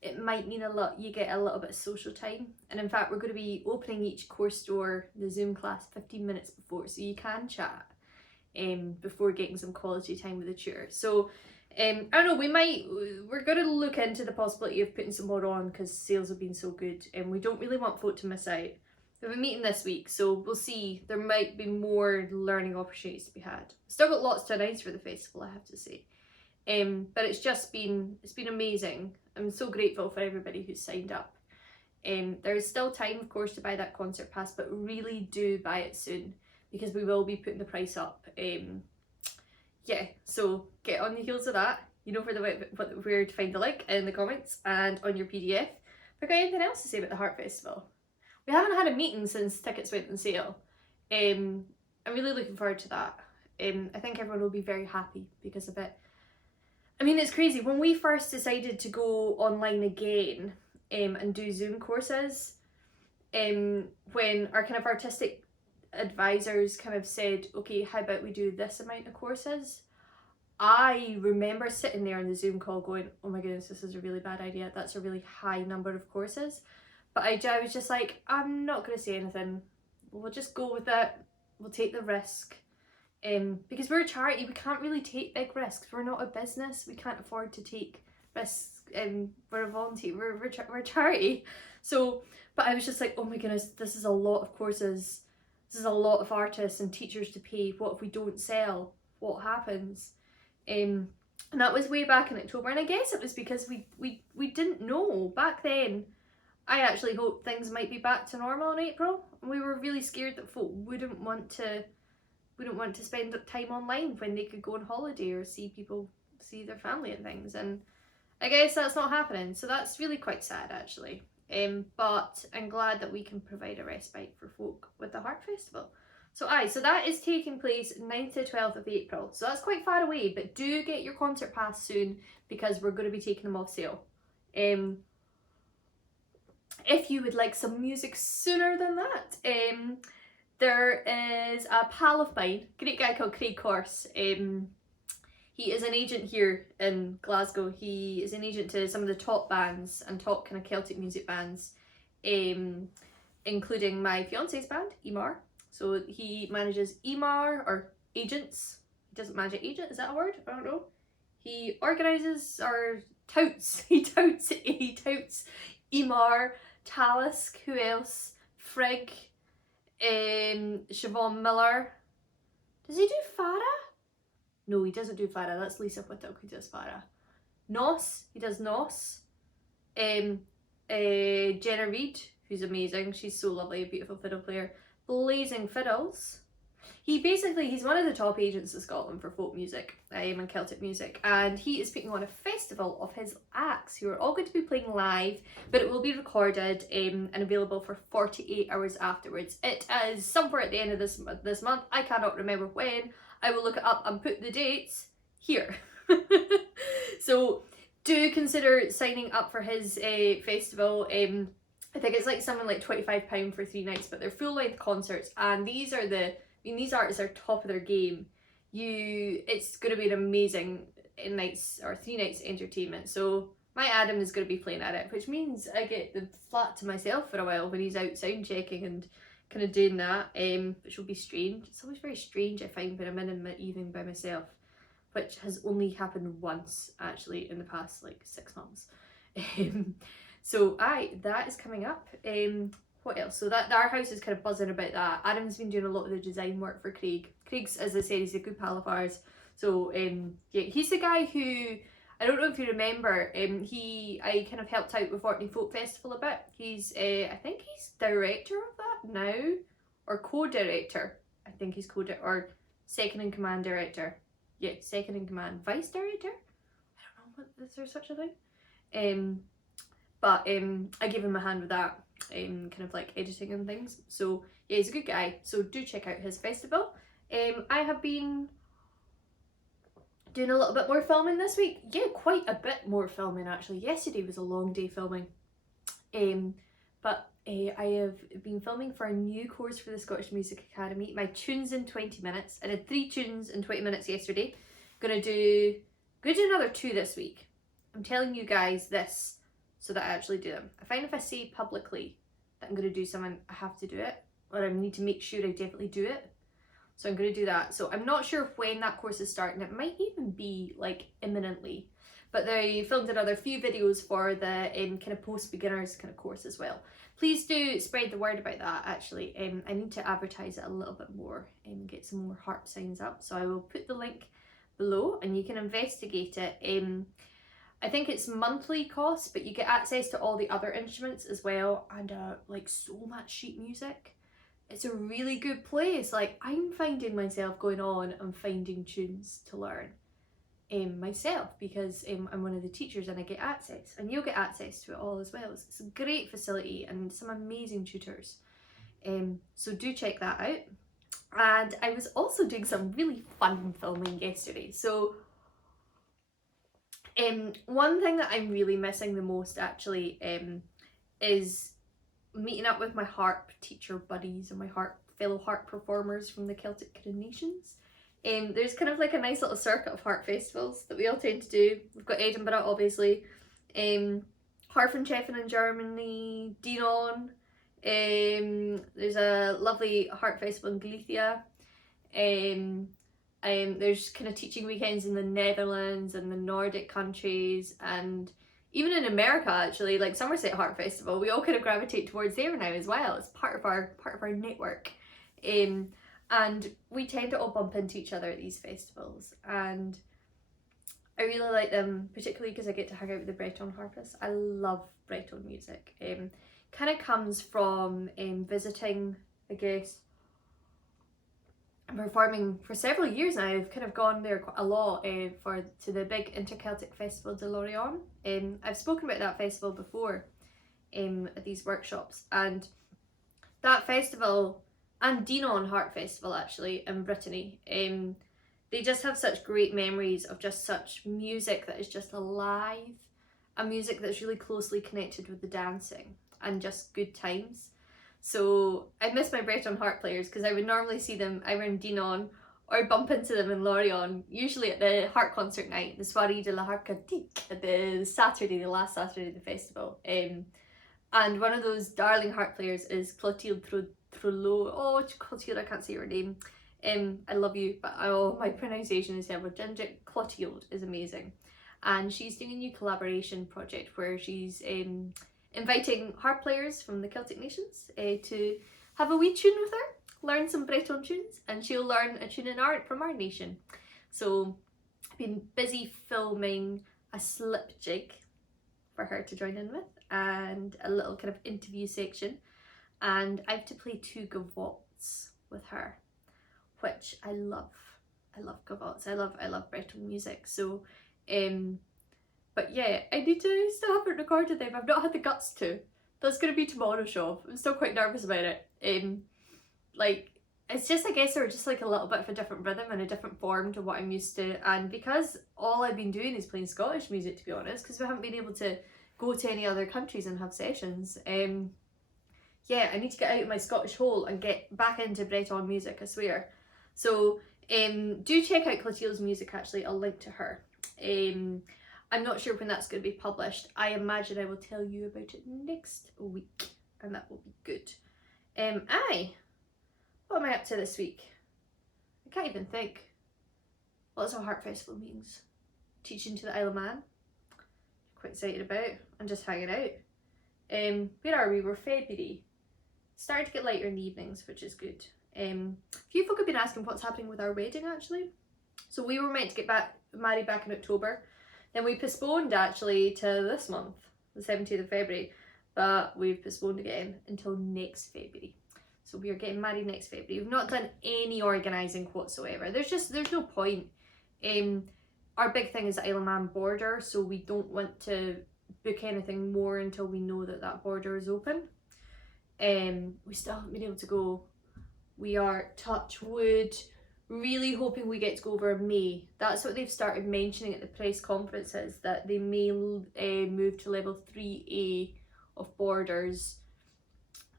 it might mean you get a little bit of social time. And in fact, we're going to be opening each course door, the Zoom class, 15 minutes before, so you can chat before getting some quality time with the tutor. So I don't know, we're going to look into the possibility of putting some more on because sales have been so good, and we don't really want folk to miss out. We have a meeting this week, so we'll see. There might be more learning opportunities to be had. Still got lots to announce for the festival, I have to say. But it's been amazing. I'm so grateful for everybody who's signed up. There is still time, of course, to buy that concert pass, but really do buy it soon because we will be putting the price up. Yeah, so get on the heels of that. You know where to find the link in the comments and on your PDF. Have I got anything else to say about the Harp Festival? We haven't had a meeting since tickets went on sale. I'm really looking forward to that. I think everyone will be very happy because of it. I mean, it's crazy. When we first decided to go online again and do Zoom courses, when our kind of artistic advisors kind of said, okay, how about we do this amount of courses? I remember sitting there on the Zoom call going, oh my goodness, this is a really bad idea. That's a really high number of courses. But I was just like, I'm not going to say anything. We'll just go with it. We'll take the risk. Because we're a charity, we can't really take big risks. We're not a business. We can't afford to take risks. We're a volunteer. We're a charity. So, but I was just like, oh my goodness, this is a lot of courses. This is a lot of artists and teachers to pay. What if we don't sell? What happens? And that was way back in October. And I guess it was because we didn't know back then. I actually hoped things might be back to normal in April. And we were really scared that folk wouldn't want to spend time online when they could go on holiday or see their family and things. And I guess that's not happening. So that's really quite sad actually. But I'm glad that we can provide a respite for folk with the Harp Festival. So that is taking place 9th to 12th of April. So that's quite far away, but do get your concert pass soon because we're going to be taking them off sale. If you would like some music sooner than that, there is a pal of mine, great guy called Craig Corse. He is an agent here in Glasgow. He is an agent to some of the top bands and top kind of Celtic music bands, including my fiance's band, Emar. So he manages Emar, or agents. He doesn't manage an agent, is that a word? I don't know. He organises or touts. He touts Emar, Talisk, who else? Frigg, Siobhan Miller. Does he do Farah? No, he doesn't do Farah. That's Lisa Whittock who does Farah. Nos, he does Nos. Jenna Reid, who's amazing. She's so lovely, a beautiful fiddle player. Blazing Fiddles. He's one of the top agents in Scotland for folk music and Celtic music, and he is putting on a festival of his acts who are all going to be playing live, but it will be recorded and available for 48 hours afterwards. It is somewhere at the end of this month. I cannot remember when. I will look it up and put the dates here. So do consider signing up for his festival. I think it's like something like £25 for 3 nights, but they're full-length concerts, and these artists are top of their game. It's going to be an amazing 3 nights entertainment. So my Adam is going to be playing at it, which means I get the flat to myself for a while when he's out sound checking and kind of doing that, which will be strange. It's always very strange, I find, when I'm in my evening by myself, which has only happened once actually in the past like 6 months. So that is coming up. What else? So that our house is kind of buzzing about that. Adam's been doing a lot of the design work for Craig. Craig's, as I said, he's a good pal of ours. So yeah, he's the guy who, I don't know if you remember, I kind of helped out with Orkney Folk Festival a bit. He's I think he's director of that now, or co-director. I think he's or second in command director. Yeah, second in command, vice director. I don't know, is there such a thing? But I gave him a hand with that, kind of like editing and things. So yeah, he's a good guy. So do check out his festival. I have been doing a little bit more filming this week. Yeah, quite a bit more filming actually. Yesterday was a long day filming. But I have been filming for a new course for the Scottish Music Academy. My tunes in 20 minutes. I did 3 tunes in 20 minutes yesterday. Gonna do another 2 this week. I'm telling you guys this so that I actually do them. I find if I say publicly that I'm going to do something, I have to do it, or I need to make sure I definitely do it. So I'm going to do that. So I'm not sure when that course is starting. It might even be like imminently. But they filmed another few videos for the kind of post-beginners kind of course as well. Please do spread the word about that actually. I need to advertise it a little bit more and get some more Harp signs up. So I will put the link below and you can investigate it. I think it's monthly cost, but you get access to all the other instruments as well, and like so much sheet music. It's a really good place. Like, I'm finding myself going on and finding tunes to learn myself, because I'm one of the teachers and I get access, and you'll get access to it all as well. It's a great facility and some amazing tutors. So do check that out. And I was also doing some really fun filming yesterday. So one thing that I'm really missing the most actually is meeting up with my harp teacher buddies and my fellow harp performers from the Celtic nations. There's kind of like a nice little circuit of harp festivals that we all tend to do. We've got Edinburgh obviously, Harfenchefen in Germany, Dinon, there's a lovely harp festival in Galicia, there's kind of teaching weekends in the Netherlands and the Nordic countries, and even in America actually, like Somerset Harp Festival. We all kind of gravitate towards there now as well. It's part of our network, and we tend to all bump into each other at these festivals, and I really like them, particularly because I get to hang out with the Breton harpists. I love Breton music. Kind of comes from visiting, I guess, and performing for several years now. I've kind of gone there quite a lot to the big Inter-Celtic Festival de Lorient. I've spoken about that festival before at these workshops, and that festival and Dinon Harp Festival actually in Brittany, they just have such great memories of just such music that is just alive, a music that's really closely connected with the dancing and just good times. So I miss my Breton harp players, because I would normally see them either in Dinon or bump into them in Lorient, usually at the harp concert night, the Soirée de la Harpe Celtique, at the last Saturday of the festival. And one of those darling harp players is Clotilde Trollo. Oh, Clotilde, I can't say her name. I love you, but oh, my pronunciation is terrible. Ginger Clotilde is amazing. And she's doing a new collaboration project where she's inviting harp players from the Celtic nations to have a wee tune with her, learn some Breton tunes, and she'll learn a tune from our nation. So I've been busy filming a slip jig for her to join in with, and a little kind of interview section, and I have to play 2 gavottes with her, which I love. I love gavottes. I love Breton music. So, but yeah, I still haven't recorded them. I've not had the guts to. That's gonna be tomorrow's show. I'm still quite nervous about it. Like, it's just, I guess they're just like a little bit of a different rhythm and a different form to what I'm used to. And because all I've been doing is playing Scottish music, to be honest, because we haven't been able to go to any other countries and have sessions. Yeah, I need to get out of my Scottish hole and get back into Breton music, I swear. So do check out Clotilde's music, actually. I'll link to her. I'm not sure when that's going to be published. I imagine I will tell you about it next week, and that will be good. What am I up to this week? I can't even think. Lots of Harp Festival meetings. Teaching to the Isle of Man. Quite excited about. And just hanging out. Where are we? We're February. Starting to get lighter in the evenings, which is good. A few folk have been asking what's happening with our wedding, actually. So we were meant to get married back in October. Then we postponed, actually, to this month, the 17th of February. But we've postponed again until next February. So we are getting married next February. We've not done any organising whatsoever. There's no point. Our big thing is the Isle of Man border, so we don't want to book anything more until we know that that border is open. We still haven't been able to go. We are, touch wood, really hoping we get to go over in May. That's what they've started mentioning at the press conferences, that they may move to level 3A of borders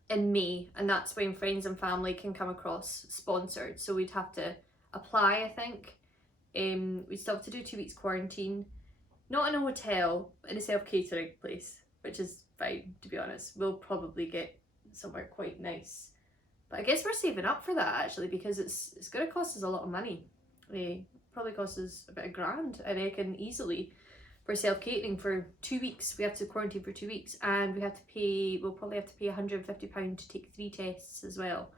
in May, and that's when friends and family can come across sponsored. So we'd have to apply, I think. We'd still have to do 2 weeks quarantine, not in a hotel, in a self-catering place, which is fine, to be honest. We'll probably get somewhere quite nice, but I guess we're saving up for that, actually, because it's going to cost us a lot of money. Probably cost us about £1,000, I reckon, easily, for self-catering for 2 weeks. We have to quarantine for 2 weeks, and we'll probably have to pay £150 to take 3 tests as well.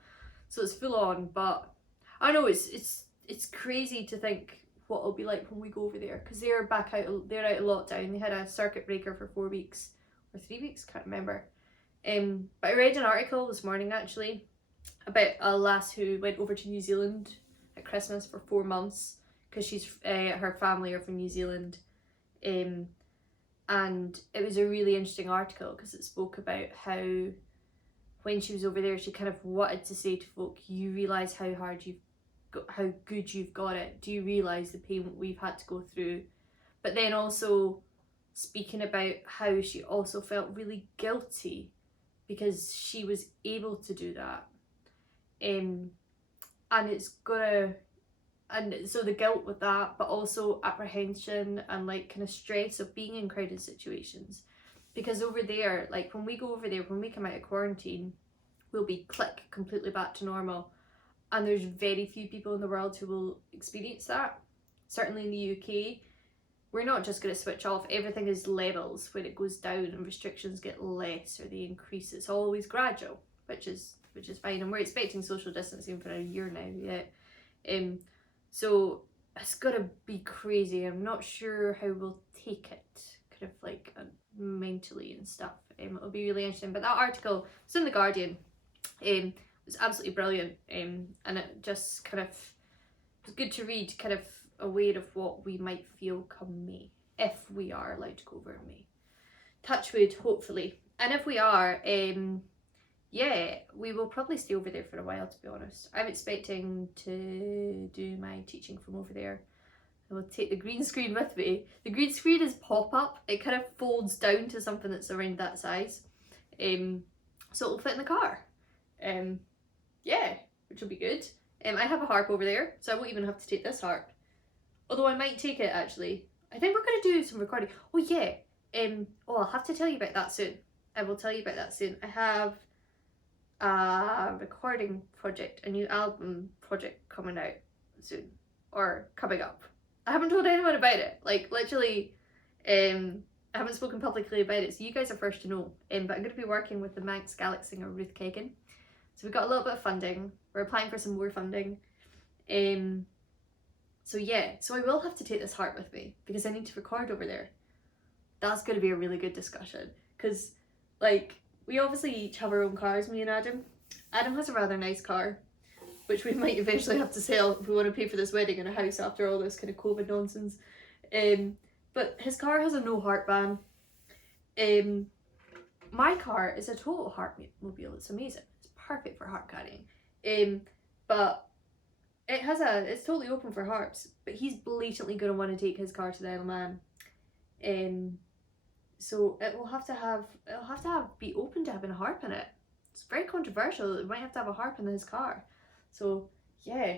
So it's full on, but I know it's crazy to think what it'll be like when we go over there, because they're out of lockdown. They had a circuit breaker for 4 weeks or 3 weeks, can't remember. But I read an article this morning, actually, about a lass who went over to New Zealand at Christmas for 4 months, because her family are from New Zealand. And it was a really interesting article, because it spoke about how when she was over there, she kind of wanted to say to folk, you realise how good you've got it. Do you realise the pain we've had to go through? But then also speaking about how she also felt really guilty because she was able to do that. And so the guilt with that, but also apprehension and like kind of stress of being in crowded situations. Because over there, like when we go over there, when we come out of quarantine, we'll be completely back to normal. And there's very few people in the world who will experience that. Certainly in the UK, we're not just going to switch off. Everything is levels. When it goes down and restrictions get less or they increase, it's always gradual, which is fine. And we're expecting social distancing for a year now yet. So it's gonna be crazy. I'm not sure how we'll take it, kind of like mentally and stuff. It'll be really interesting. But that article was in The Guardian. It was absolutely brilliant. And it just kind of was good to read, kind of aware of what we might feel come May, if we are allowed to go over in May. Touch wood, hopefully. And if we are, yeah, we will probably stay over there for a while, to be honest. I'm expecting to do my teaching from over there. I will take the green screen with me. The green screen is pop-up. It kind of folds down to something that's around that size. So it'll fit in the car. Yeah, which will be good. I have a harp over there, so I won't even have to take this harp. Although I might take it, actually. I think we're going to do some recording. Oh, yeah. I'll have to tell you about that soon. I will tell you about that soon. I have a recording project, a new album project coming out soon, or coming up. I haven't told anyone about it, like literally. I haven't spoken publicly about it, so you guys are first to know. But I'm going to be working with the Manx Gaelic singer Ruth Kagan, so we got a little bit of funding. We're applying for some more funding. So yeah, so I will have to take this harp with me because I need to record over there. That's going to be a really good discussion, because like we obviously each have our own cars, me and Adam. Adam has a rather nice car. which we might eventually have to sell if we want to pay for this wedding and a house after all this kind of COVID nonsense. But his car has a no harp ban. My car is a total harp mobile. It's amazing. It's perfect for harp carrying. But it's totally open for harps. But he's blatantly going to want to take his car to the Isle of Man. So it'll have to be open to having a harp in it. It's very controversial. It might have to have a harp in his car. So yeah,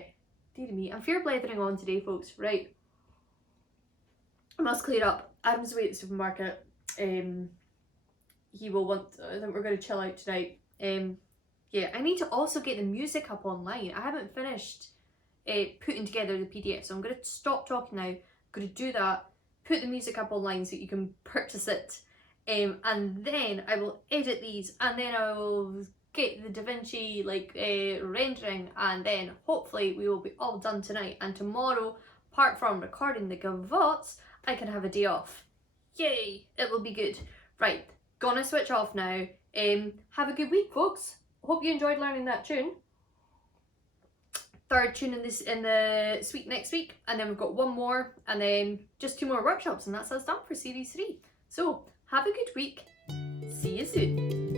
dear me. I'm fear blethering on today, folks. Right. I must clear up. Adam's away at the supermarket. He will want. I think we're going to chill out tonight. Yeah, I need to also get the music up online. I haven't finished putting together the PDF, so I'm going to stop talking now. I'm going to do that. Put the music up online so you can purchase it, and then I will edit these, and then I will get the DaVinci rendering, and then hopefully we will be all done tonight. And tomorrow, apart from recording the gavottes, I can have a day off. Yay! It will be good. Right, gonna switch off now. Have a good week, folks. Hope you enjoyed learning that tune. Third tune in the suite next week, and then we've got one more, and then just 2 more workshops, and that's us done for series 3. So have a good week. See you soon.